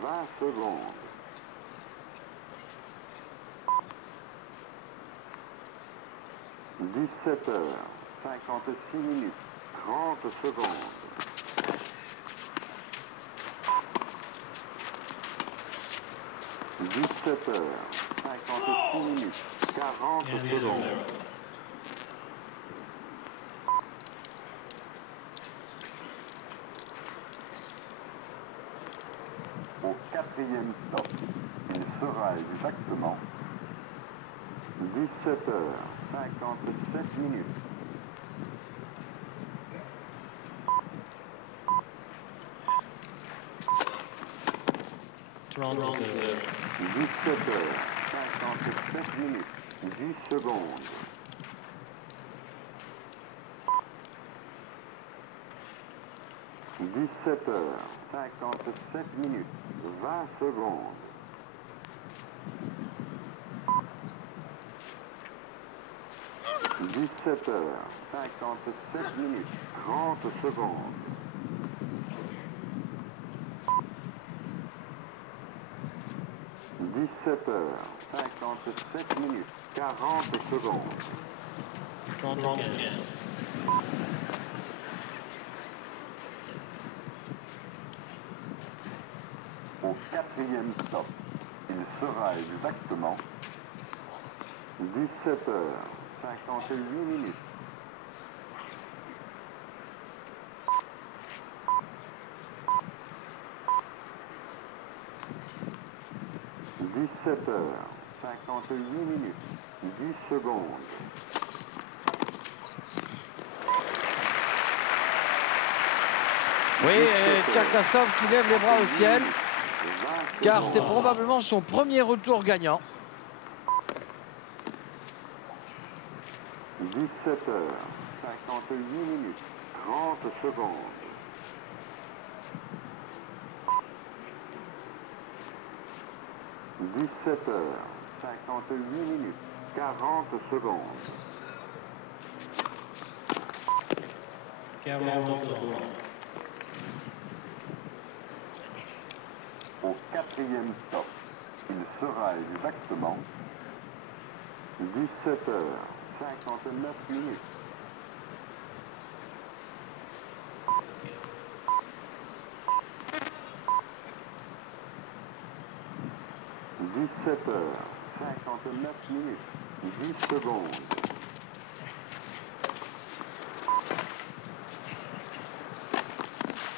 20 secondes. » 17 heures, 56 minutes, 30 secondes. 17 17h, 56 minutes, 40 secondes. Au quatrième stop, il sera exactement 17h, 57 minutes. Trente 17h, 57 minutes, 10 secondes. « 17h, 57 minutes, 20 secondes. » 17h, 57 minutes, 30 secondes. 17h, 57 minutes, 40 secondes. 30 Au quatrième stop, il sera exactement 17h, 58 minutes. 17h, 58 minutes, 10 secondes. Oui, et Tcherkassov qui lève les bras au ciel, car c'est probablement son premier retour gagnant. 17h, 58 minutes, 30 secondes. 17h, 58 minutes, 40 secondes. 40 secondes. Au quatrième stop, il sera exactement 17h, 59 minutes. 17h, 59 minutes, 10 secondes.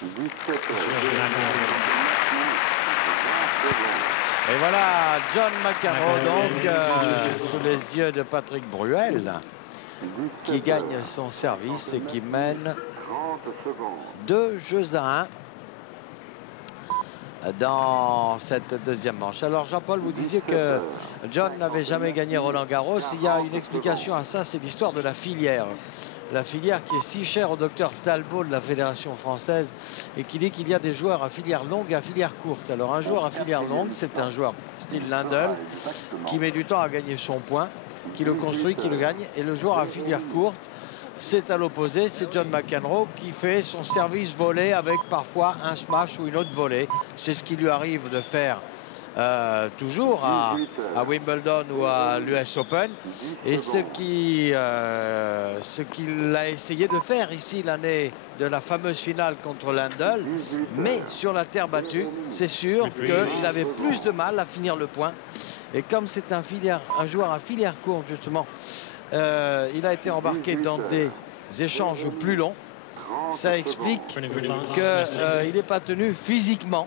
17h, Et voilà John McEnroe donc sous les yeux de Patrick Bruel qui gagne son service et qui mène 2 jeux à 1 dans cette deuxième manche. Alors Jean-Paul, vous disiez que John n'avait jamais gagné Roland-Garros. Il y a une explication à ça, c'est l'histoire de la filière. La filière qui est si chère au docteur Talbot de la Fédération française et qui dit qu'il y a des joueurs à filière longue et à filière courte. Alors un joueur à filière longue, c'est un joueur style Lindell qui met du temps à gagner son point, qui le construit, qui le gagne. Et le joueur à filière courte, c'est à l'opposé, c'est John McEnroe qui fait son service volé avec parfois un smash ou une autre volée. C'est ce qui lui arrive de faire toujours à Wimbledon ou à l'US Open. Et ce qu'il a essayé de faire ici l'année de la fameuse finale contre Lindell. Mais sur la terre battue, c'est sûr qu'il avait plus de mal à finir le point. Et comme c'est un joueur à filière courte justement, il a été embarqué dans des échanges plus longs. Ça explique qu'il n'est pas tenu physiquement.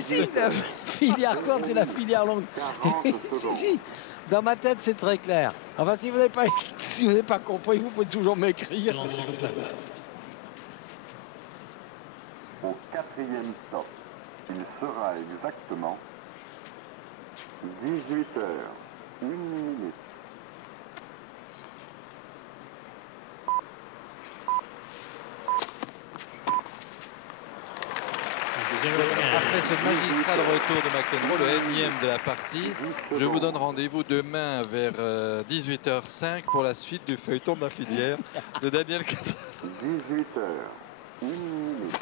Si, la filière courte et la filière longue. Si, dans ma tête, c'est très clair. Enfin, si vous n'avez pas compris, vous pouvez toujours m'écrire. Au quatrième stop, il sera exactement 18h, 1 minute. Après ce magistral retour de McEnroe, le énième de la partie, je vous donne rendez-vous demain vers 18h05 pour la suite du feuilleton de la filière de Daniel Casal. 18h, 1 minute,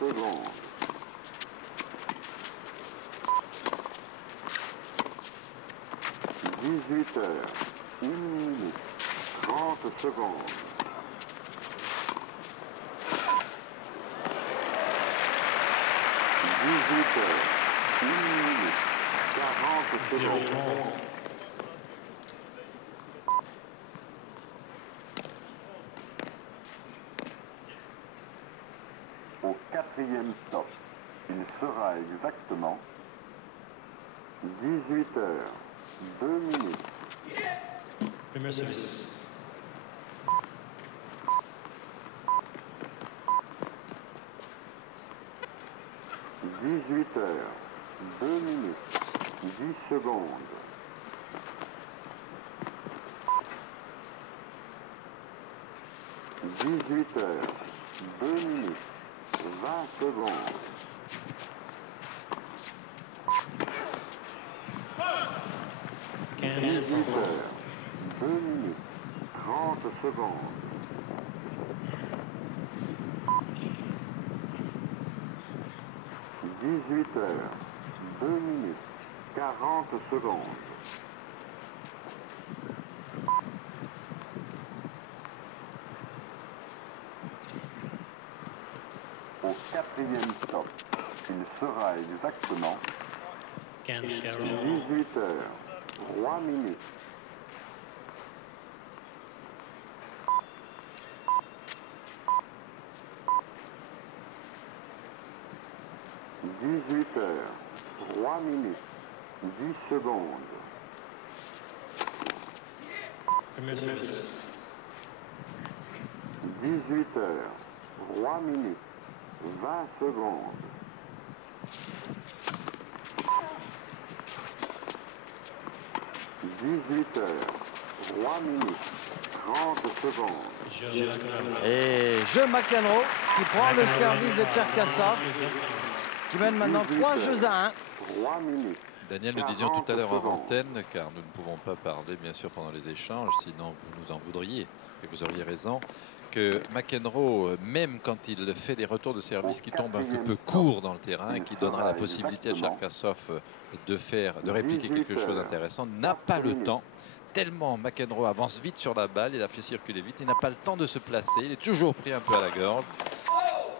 20 secondes. 18h, 1 minute, 30 secondes. 18h, 1 minute, 40 secondes. Au quatrième stop, il sera exactement 18h, 2 minutes. Premier service. 18h, 2 minutes, 10 secondes. 18h, 2 minutes, 20 secondes. 18h, 2 minutes, 30 secondes. 18h, 2 minutes, 40 secondes. 4e stop. Il sera exactement 18h, 3 minutes. « 3 minutes, 10 secondes. » 18h, 3 minutes, 20 secondes. 18h, 3 minutes, 30 secondes. Et Joe McEnroe qui prend le service de Cherkassov, qui mène maintenant 3 jeux à 1. 3 minutes. Daniel, nous disions tout à l'heure en antenne, car nous ne pouvons pas parler bien sûr pendant les échanges, sinon vous nous en voudriez, et vous auriez raison, que McEnroe, même quand il fait des retours de service qui tombent un peu courts dans le terrain, qui donnera la possibilité à Cherkassov de répliquer quelque chose d'intéressant, n'a pas le temps. Tellement McEnroe avance vite sur la balle, il a fait circuler vite, il n'a pas le temps de se placer, il est toujours pris un peu à la gorge.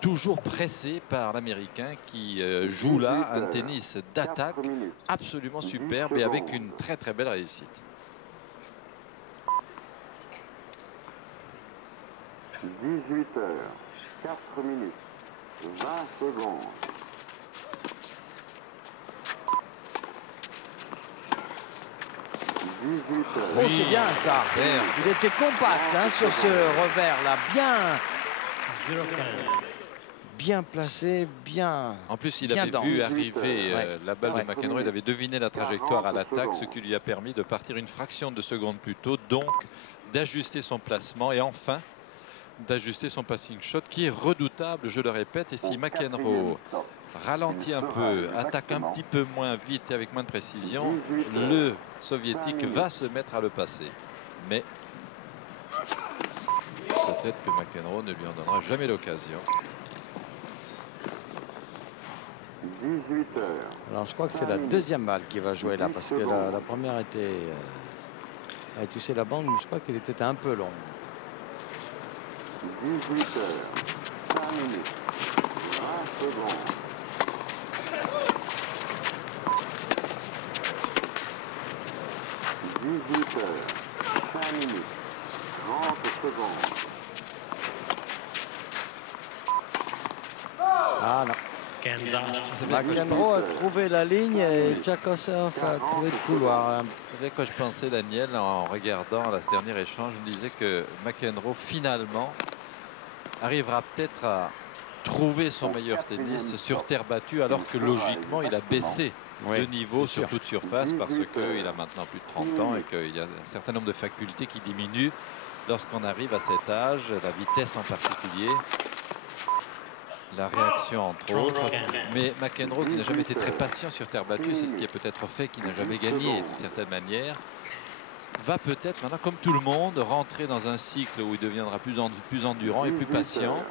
Toujours pressé par l'Américain qui joue là un tennis d'attaque absolument superbe et avec une très très belle réussite. 18h, 4 minutes, 20 secondes. 18h. Oh, c'est bien ça. Il était compact hein, sur ce revers là, bien placé, bien. En plus, il avait vu arriver la balle de McEnroe, il avait deviné la trajectoire à l'attaque, ce qui lui a permis de partir une fraction de seconde plus tôt, donc d'ajuster son placement et enfin d'ajuster son passing shot qui est redoutable, je le répète. Et si McEnroe ralentit un peu, attaque un petit peu moins vite et avec moins de précision, le soviétique va se mettre à le passer. Mais peut-être que McEnroe ne lui en donnera jamais l'occasion. 18h. Alors je crois que c'est la deuxième balle qui va jouer là, parce que la première a touché la bande, mais je crois qu'il était un peu long. 18h, 5 minutes, 20 secondes. 18h, 5 minutes, 30 secondes. Ah non. McEnroe a trouvé la ligne et Cherkassov a trouvé le couloir. C'est quoi je pensais, Daniel, en regardant ce dernier échange, je me disais que McEnroe finalement arrivera peut-être à trouver son meilleur tennis sur terre battue, alors que logiquement il a baissé le niveau sur toute surface parce qu'il a maintenant plus de 30 ans et qu'il y a un certain nombre de facultés qui diminuent lorsqu'on arrive à cet âge, la vitesse en particulier. La réaction entre autres, mais McEnroe qui n'a jamais été très patient sur terre battue, c'est ce qui a peut-être fait qu'il n'a jamais gagné d'une certaine manière, va peut-être maintenant, comme tout le monde, rentrer dans un cycle où il deviendra plus endurant et plus patient,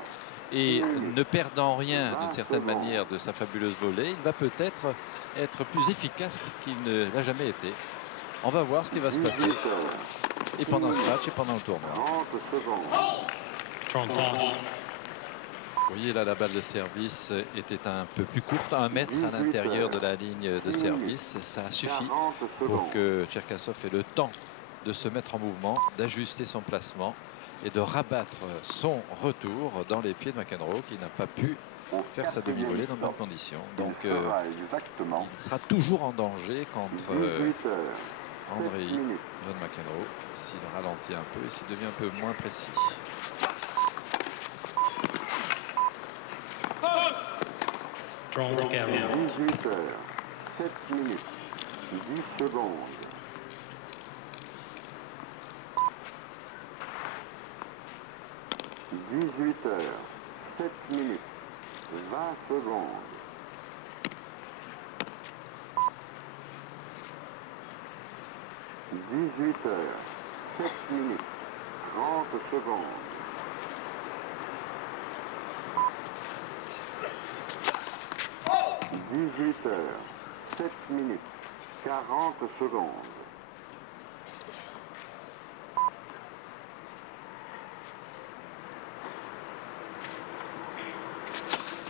et ne perdant rien d'une certaine manière de sa fabuleuse volée, il va peut-être être plus efficace qu'il ne l'a jamais été. On va voir ce qui va se passer, et pendant ce match et pendant le tournoi. Vous voyez là, la balle de service était un peu plus courte, 1 mètre à l'intérieur de la ligne de service. Ça a suffi pour que Cherkassov ait le temps de se mettre en mouvement, d'ajuster son placement et de rabattre son retour dans les pieds de McEnroe, qui n'a pas pu faire sa demi-volée dans de bonnes conditions. Donc il sera toujours en danger contre Andrei John McEnroe s'il ralentit un peu et s'il devient un peu moins précis. Draw to 18 heures, 7 minutes, 10 secondes. 18 heures, 7 minutes, 20 secondes. 18 heures, 7 minutes, 30 secondes. 18 heures, 7 minutes, 40 secondes.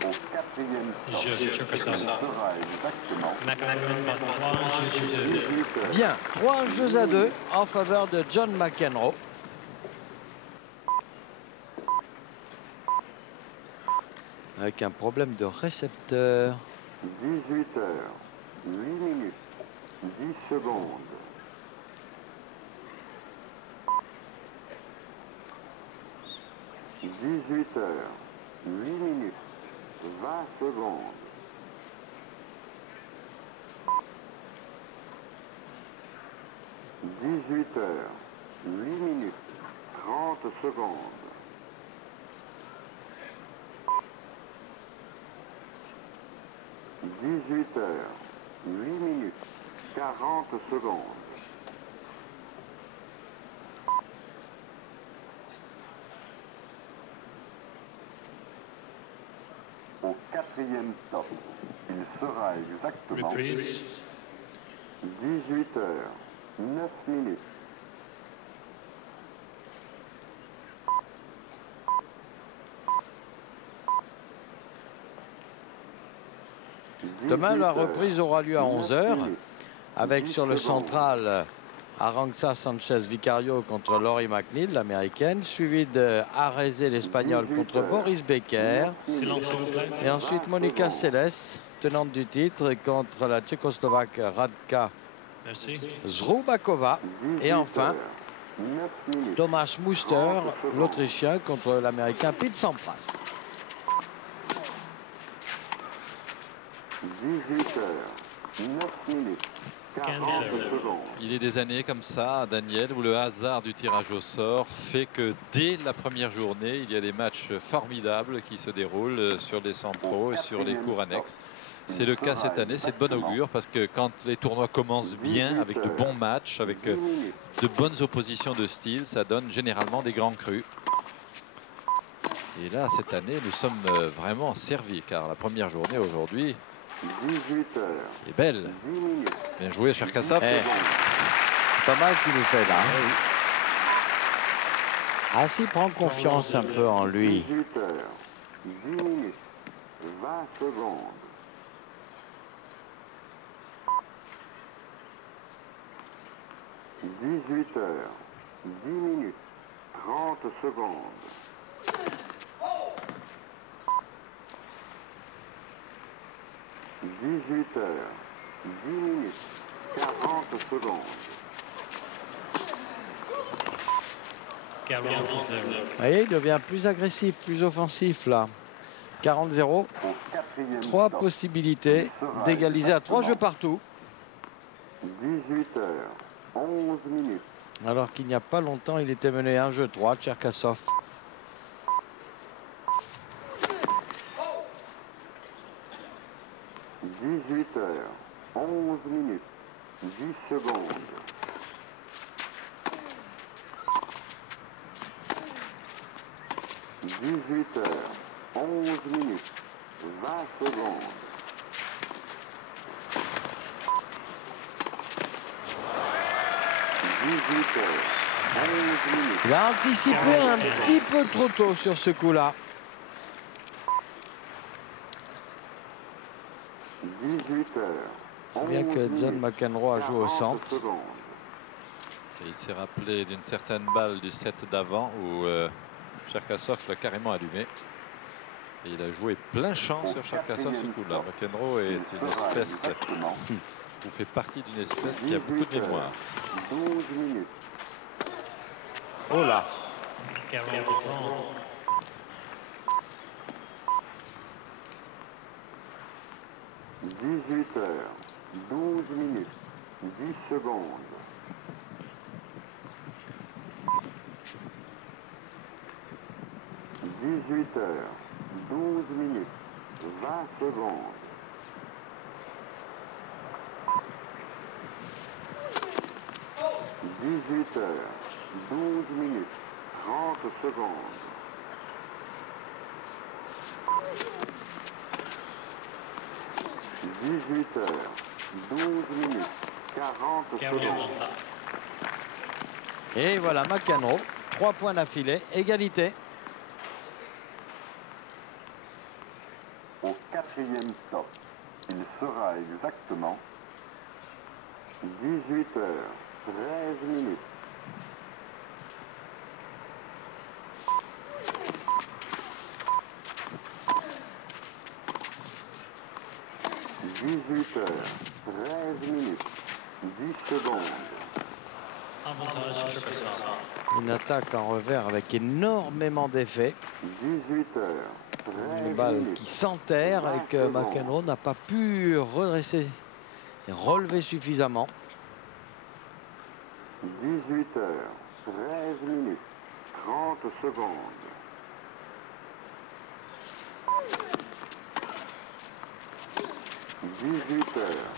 4e stop, ce sera exactement Bien, 3 jeux à 2 en faveur de John McEnroe. Avec un problème de récepteur. 18 heures, 8 minutes, 10 secondes. 18 heures, 8 minutes, 20 secondes. 18 heures, 8 minutes, 30 secondes. 18 heures, 8 minutes, 40 secondes. 4e stop, il sera exactement 18 heures, 9 minutes. Demain, la reprise aura lieu à 11 h avec sur le central Arantxa Sánchez Vicario contre Lori McNeil, l'américaine, suivi de Areze, l'espagnol, contre Boris Becker. Et ensuite Monica Seles, tenante du titre, contre la tchécoslovaque Radka Zrubakova. Et enfin, Thomas Muster, l'Autrichien, contre l'Américain Pete Sampras. 18 heures, 9 minutes, 40 secondes. Il est des années comme ça, Daniel, où le hasard du tirage au sort fait que dès la première journée, il y a des matchs formidables qui se déroulent sur les centraux et sur les cours annexes. C'est le cas cette année, c'est de bon augure, parce que quand les tournois commencent bien, avec de bons matchs, avec de bonnes oppositions de style, ça donne généralement des grands crus. Et là, cette année, nous sommes vraiment servis, car la première journée aujourd'hui 18 heures. est belle. Bien joué, Cherkassov. C'est pas mal ce qu'il nous fait là. Ah, s'il prend confiance un peu en lui. 18 heures, 10 minutes, 20 secondes. 18 heures, 10 minutes, 30 secondes. 18 heures, 10 minutes, 40 secondes. Vous voyez, il devient plus agressif, plus offensif là. 40-0. 3 possibilités d'égaliser à 3 jeux partout. 18 heures, 11 minutes. Alors qu'il n'y a pas longtemps, il était mené 1 jeu 3, Cherkassov. « 18 heures, 11 minutes, 10 secondes. 18 heures, 11 minutes, 20 secondes. 18 heures, 11 minutes. Il a anticipé un petit peu trop tôt sur ce coup-là. C'est bien que John McEnroe a joué au centre. Et il s'est rappelé d'une certaine balle du set d'avant où Cherkassov l'a carrément allumé. Et il a joué plein champ sur Cherkassov ce coup-là. McEnroe est une espèce, ou fait partie d'une espèce qui a beaucoup de mémoire. 12 minutes. Oh là. 18 heures, 12 minutes, 10 secondes. 18 heures, 12 minutes, 20 secondes. 18 heures, 12 minutes, 30 secondes. 18 heures, 12 minutes, 40 secondes. Et voilà McEnroe, 3 points d'affilée, égalité. Au 4e stop, il sera exactement 18 heures, 13 minutes. 18 heures, 13 minutes, 10 secondes. Une attaque en revers avec énormément d'effets. 18 heures, 13 Une balle minutes, qui s'enterre et que McEnroe n'a pas pu redresser et relever suffisamment. 18 heures, 13 minutes, 30 secondes. 18 heures,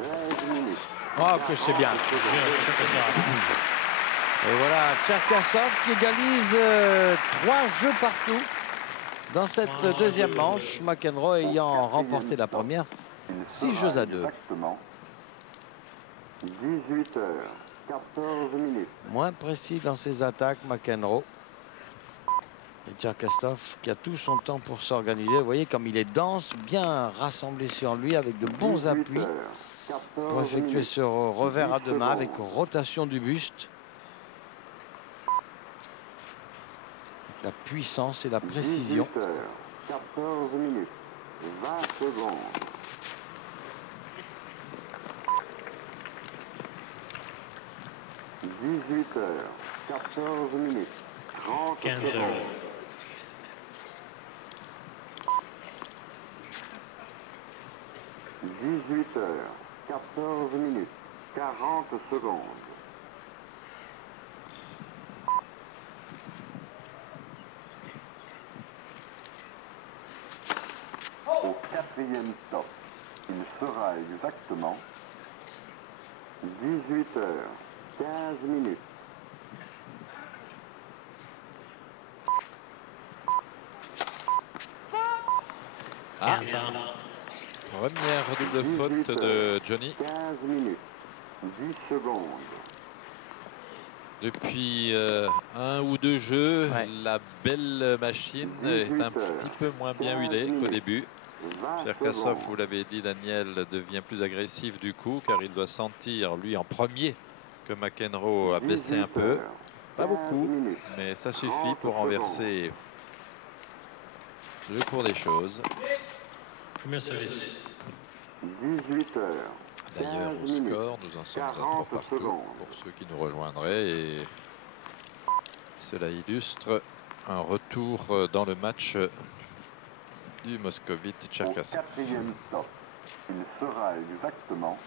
13 minutes. Oh, que c'est bien. Et voilà, Cherkassov qui égalise 3 jeux partout dans cette deuxième manche. McEnroe ayant remporté la première, 6 jeux à 2. Exactement 18 heures, 14 minutes. Moins précis dans ses attaques, McEnroe. Et Cherkassov qui a tout son temps pour s'organiser. Vous voyez comme il est dense, bien rassemblé sur lui avec de bons appuis pour effectuer ce revers à 2 mains avec rotation du buste. Avec la puissance et la précision. 18 heures, 14 minutes, 20 secondes. 18 heures, 14 minutes, 30 secondes. 18 heures, 14 minutes, 40 secondes. 4e stop, il sera exactement 18 heures, 15 minutes. Ah, première double faute de Johnny. 15 minutes, 10 secondes. Depuis 1 ou 2 jeux, la belle machine est un petit peu moins bien huilée qu'au début. Cherkassov, vous l'avez dit, Daniel, devient plus agressif du coup, car il doit sentir, lui, en premier, que McEnroe a baissé un peu. Pas beaucoup, mais ça suffit pour renverser le cours des choses. 18 heures. D'ailleurs, au score, nous en sommes à 3 partout pour ceux qui nous rejoindraient. Et cela illustre un retour dans le match du moscovite Cherkassov. Au 4e stop, il sera exactement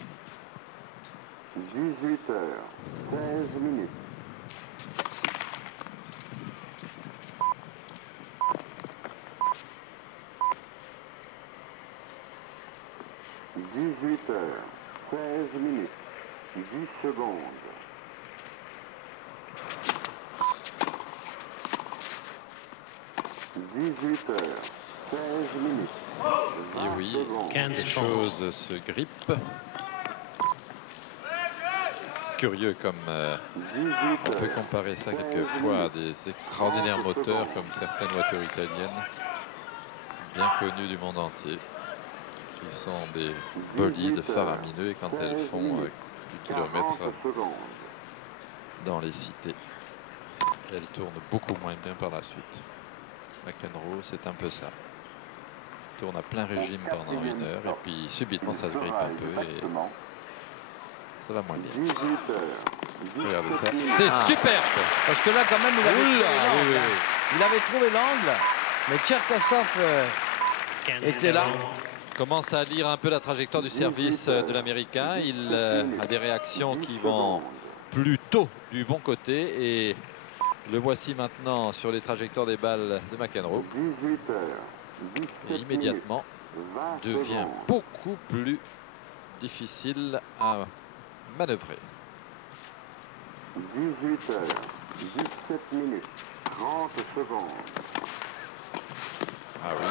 18 heures, 16 minutes. 18 heures, 16 minutes, 10 secondes. 18 heures, 16 minutes. Et oui, quelque chose se grippe. Curieux comme on peut comparer ça quelquefois à des extraordinaires moteurs comme certaines voitures italiennes bien connues du monde entier. qui sont des bolides faramineux et quand elles font des kilomètres dans les cités, elles tournent beaucoup moins bien par la suite. McEnroe, c'est un peu ça. Il tourne à plein régime pendant 1 heure et puis subitement ça se grippe un peu et ça va moins bien. Regardez ça, c'est superbe. Parce que là quand même il avait trouvé l'angle. Oui, oui. Il avait trouvé l'angle, mais Cherkassov était là. Commence à lire un peu la trajectoire du service de l'Américain. Il a des réactions qui vont plutôt du bon côté et le voici maintenant sur les trajectoires des balles de McEnroe. Et immédiatement devient beaucoup plus difficile à manœuvrer. 18 heures, 17 minutes, 30 secondes. Ah oui.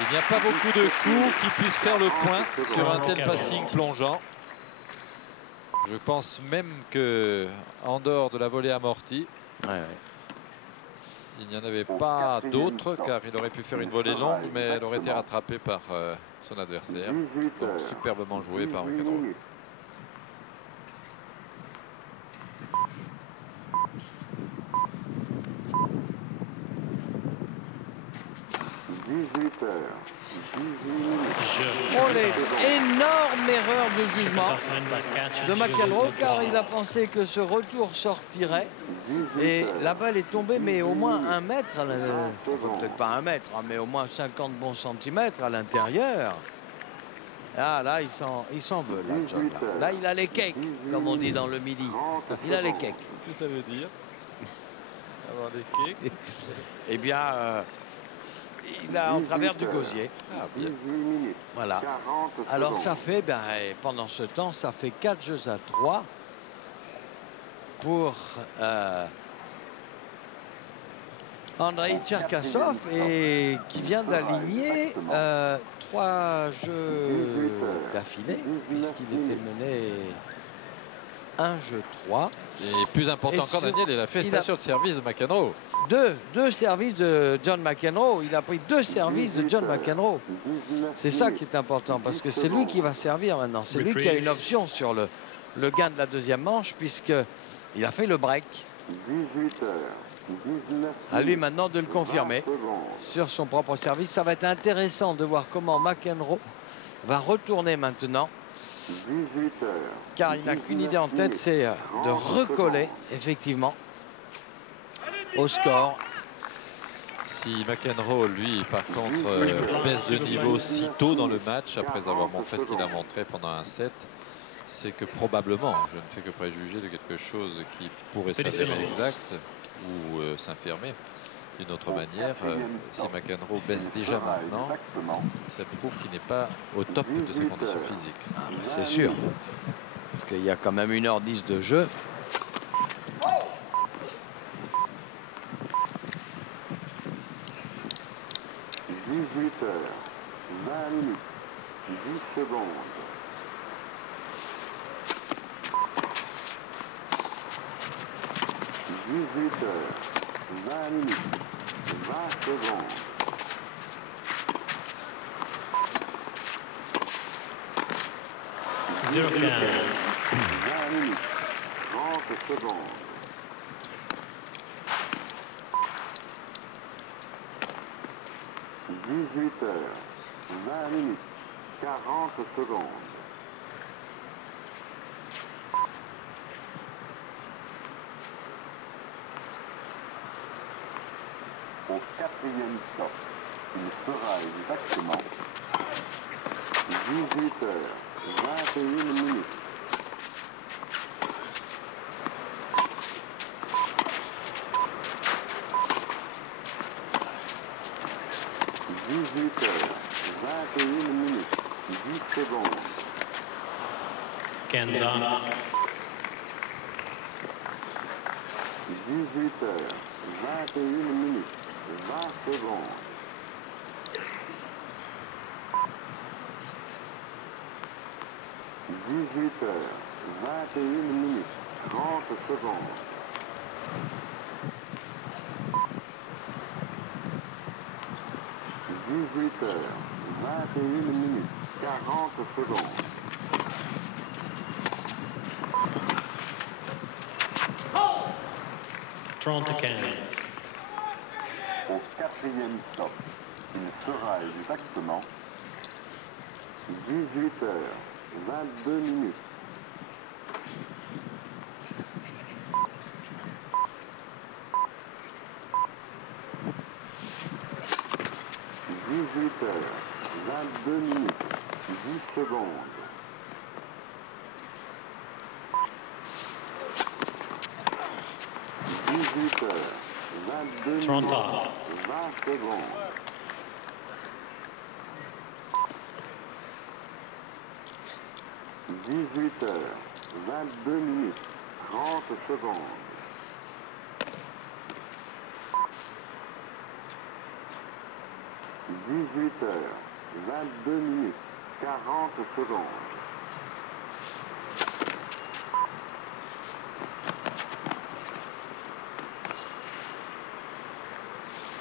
Il n'y a pas beaucoup de coups qui puissent faire le point sur un tel passing plongeant. Je pense même que en dehors de la volée amortie, il n'y en avait pas d'autres car il aurait pu faire une volée longue mais elle aurait été rattrapée par son adversaire. Donc superbement joué par McEnroe. Oh, l'énorme erreur de jugement de McEnroe car il a pensé que ce retour sortirait et la balle est tombée mais au moins 1 mètre, peut-être pas 1 mètre, mais au moins 50 bons centimètres à l'intérieur. Ah là il s'en veut là, John. Là il a les cakes comme on dit dans le Midi. Il a les cakes. Qu'est-ce que ça veut dire? Avoir des cakes? Eh bien il a en travers du gosier. Ah, bien. Voilà. Alors ça fait, pendant ce temps, ça fait 4 jeux à 3 pour Andrei Cherkassov et qui vient d'aligner 3 jeux d'affilée puisqu'il était mené 1 jeu 3. Et plus important encore, Daniel, il a fait ça sur le service de McEnroe. Deux services de John McEnroe. Il a pris 2 services de John McEnroe. C'est ça qui est important parce que c'est lui qui va servir maintenant. C'est lui qui a une option sur le gain de la deuxième manche puisqu'il a fait le break. À lui maintenant de le confirmer sur son propre service. Ça va être intéressant de voir comment McEnroe va retourner maintenant. Car il n'a qu'une idée en tête, c'est de recoller effectivement au score. Si McEnroe, lui, par contre, baisse de niveau si tôt dans le match, après avoir montré ce qu'il a montré pendant un set, c'est que probablement, je ne fais que préjuger de quelque chose qui pourrait s'avérer exact ou s'infirmer d'une autre manière. Si McEnroe baisse déjà maintenant, ça prouve qu'il n'est pas au top de ses conditions physiques. C'est sûr. Parce qu'il y a quand même 1h10 de jeu. Heures, 20 minutes, 10 secondes. 18 heures, 20 minutes, 20 secondes. 0-15. 20 minutes, 30 secondes. 18 heures, 20 minutes, 40 secondes. Au 4e stop, il fera exactement 18 heures, 21 minutes. 18 heures, 21 minutes, 10 secondes. 15 18 heures, 21 minutes, 20 secondes. 18 heures, 21 minutes, 30 secondes. 18h, 21 minutes, 40 secondes. Toronto, Kansas. Au 4e stop, il sera exactement 18h, 22 minutes. Heures, 22 minutes, 10 secondes. 18h, 22 minutes, 20 secondes. 18h, 22 minutes, 30 secondes. 18h, 22 minutes, 40 secondes.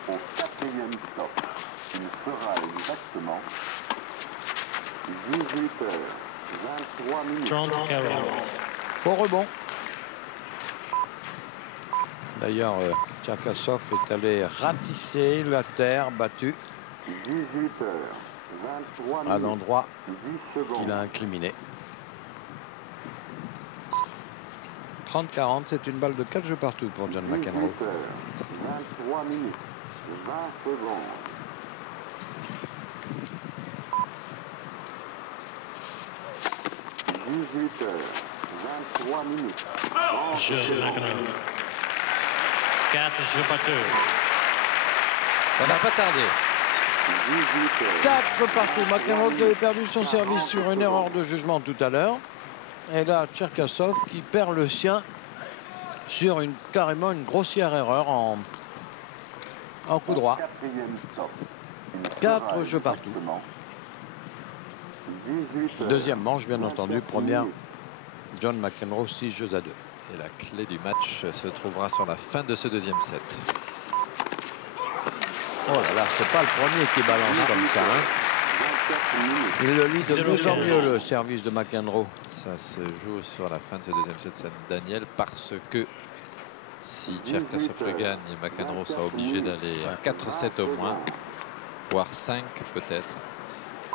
Au 4e stop, il sera exactement 18h, 23 minutes. Faux rebond. D'ailleurs, Tcherkassov est allé ratisser la terre battue 18h, 23 minutes, à l'endroit 10 secondes. qu'il a incriminé. 30-40, c'est une balle de 4 jeux partout pour John McEnroe. 18h, 23 minutes, 20 secondes. 18h, 23 minutes, 30 secondes. 4 jeux partout. Ça n'a pas tardé. 4 partout. McEnroe qui avait perdu son service sur une erreur de jugement tout à l'heure. Et là, Tcherkassov qui perd le sien sur carrément une grossière erreur en coup droit. 4 jeux partout. Deuxième manche, bien entendu. Première, John McEnroe, 6 jeux à 2. Et la clé du match se trouvera sur la fin de ce deuxième set. Oh là là, c'est pas le premier qui balance comme ça. Hein. Il le lit de mieux en mieux, le service de McEnroe. Ça se joue sur la fin de ce deuxième set, Daniel, parce que si Tcherkassov gagne, McEnroe sera obligé d'aller à 4-7 au moins, voire 5 peut-être.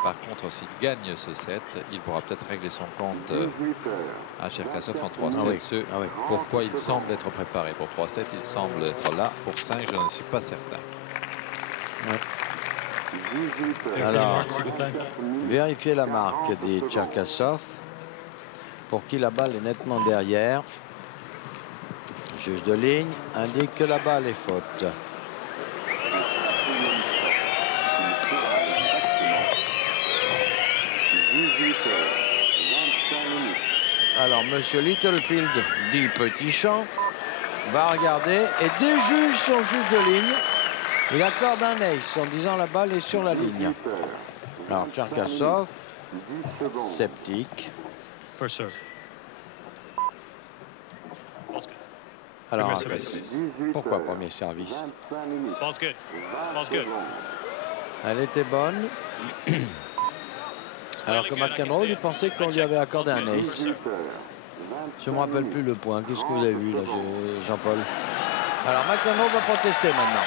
Par contre, s'il gagne ce set, il pourra peut-être régler son compte à Tcherkassov en 3-7. Pourquoi il semble être préparé. Pour 3-7, il semble être là. Pour 5, je ne suis pas certain. Ouais. Alors, vérifiez la marque des Tcherkassov, pour qui la balle est nettement derrière. Juge de ligne indique que la balle est faute. Alors, monsieur Littlefield, dit Petit Champ, va regarder et déjuge son juge de ligne. Il accorde un ace en disant la balle est sur la ligne. Alors, Tcherkassov, sceptique. Alors, pourquoi premier service? Elle était bonne. Alors que McEnroe lui pensait qu'on lui avait accordé un ace. Je ne me rappelle plus le point. Qu'est-ce que vous avez vu là, Jean-Paul? Alors McEnroe va protester maintenant.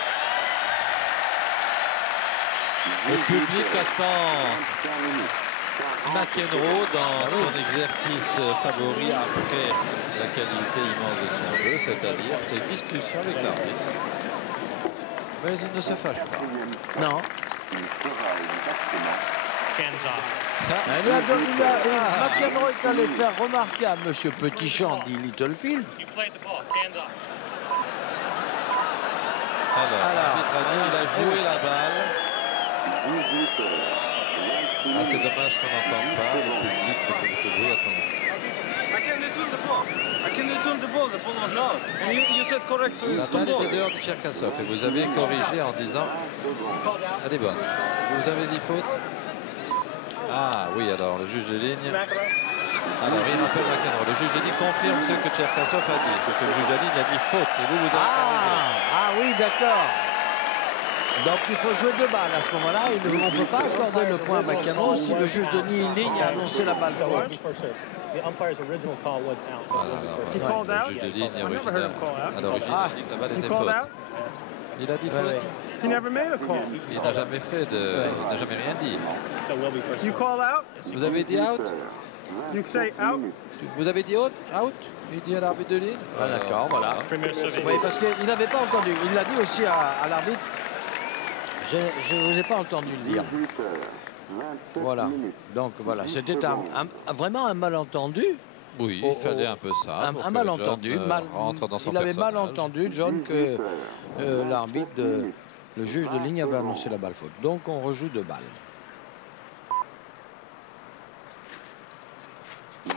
Le public attend McEnroe dans son exercice favori après la qualité immense de son jeu, c'est-à-dire ses discussions avec l'arbitre. Mais il ne se fâche pas. Non. McEnroe est allé faire remarquer à monsieur Petitchamp, dit Littlefield. Alors, il a joué la balle. Ah, c'est dommage qu'on n'entende pas le public qui fait beaucoup de bruit. Attendez. La balle était dehors de Tcherkassov et vous avez corrigé en disant elle est bonne. Vous avez dit faute. Ah oui, alors le juge de ligne. Alors il rappelle McEnroe. Le juge de ligne confirme ce que Tcherkassov a dit. C'est que le juge de ligne a dit faute et vous avez corrigé. Ah oui, d'accord. Donc il faut jouer 2 balles à ce moment-là. On ne peut pas accorder le point à McEnroe si le juge de ligne a annoncé la balle faute. Le juge de ligne à l'origine a dit que la balle était faute. Il a dit faute. Il n'a jamais fait de... Il n'a jamais rien dit. Vous avez dit out? Vous avez dit out? Il dit à l'arbitre de ligne. Ah, d'accord, voilà. Oui, parce qu'il n'avait pas entendu. Il l'a dit aussi à l'arbitre. Je ne vous ai pas entendu le dire. Voilà. Donc voilà, c'était vraiment un malentendu. Oui, il fallait un peu ça. Un malentendu. Il avait mal entendu, John, que l'arbitre, le juge de ligne avait annoncé la balle faute. Donc on rejoue 2 balles. 18h27,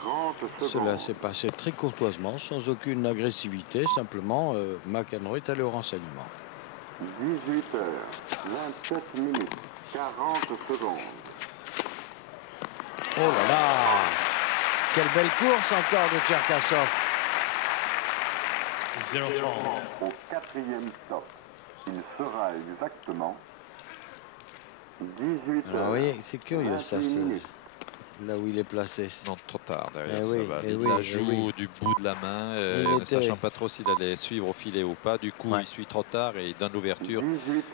30 secondes. Cela s'est passé très courtoisement, sans aucune agressivité. Simplement, McEnroe est allé au renseignement. 18h27, 40 secondes. Oh là là! Quelle belle course encore de Cherkassov. 0-30. Au 4e stop, il sera exactement 18h. Ah oui, c'est curieux ça, là où il est placé. Non, trop tard derrière Eh ça oui, va. eh Il oui, la eh joue oui. du bout de la main, ne sachant pas trop s'il allait suivre au filet ou pas. Du coup, il suit trop tard et il donne l'ouverture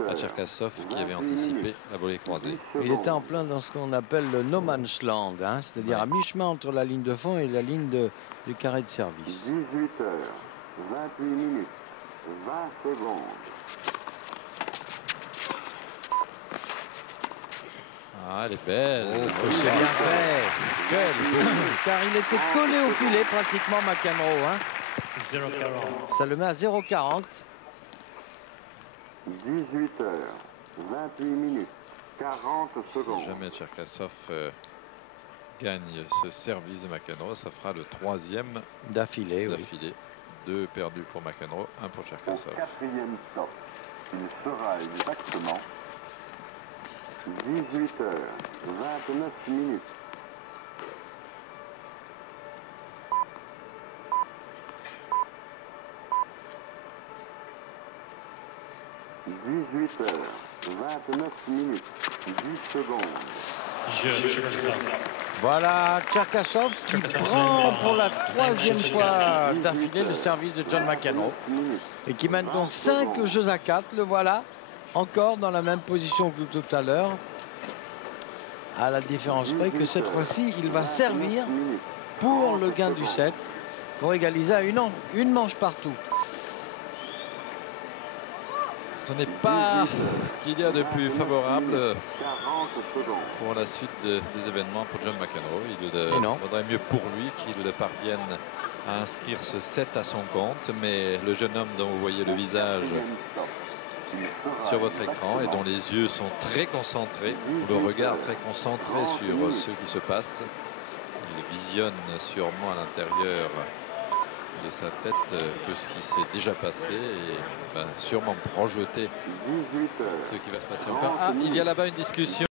à Cherkassov qui avait anticipé la volée croisée. Il était en plein dans ce qu'on appelle le no man's land, hein, c'est-à-dire à mi-chemin entre la ligne de fond et la ligne du carré de service. 18h28, 20 secondes. Ah, elle est belle. C'est bien fait. Car il était collé au filet pratiquement McEnroe. Hein. 0-40. Ça le met à 0,40. 18h28, 40 secondes. Si jamais Cherkassov gagne ce service de McEnroe, ça fera le 3e d'affilée. 2 perdus pour McEnroe, 1 pour Cherkassov. Au 4e stop, il sera exactement 18h29. 18h29, 10 secondes. Voilà, Cherkassov qui prend pour la 3e fois d'affilée le service de John McEnroe et qui mène donc 5 jeux à 4. Le voilà, encore dans la même position que tout à l'heure, à la différence près que cette fois-ci, il va servir pour le gain du set, pour égaliser à une manche partout. Ce n'est pas ce qu'il y a de plus favorable pour la suite des événements pour John McEnroe. Il vaudrait mieux pour lui qu'il parvienne à inscrire ce set à son compte, mais le jeune homme dont vous voyez le visage sur votre écran et dont les yeux sont très concentrés, le regard très concentré sur ce qui se passe, il visionne sûrement à l'intérieur de sa tête tout ce qui s'est déjà passé et va sûrement projeter ce qui va se passer encore. Ah, il y a là-bas une discussion.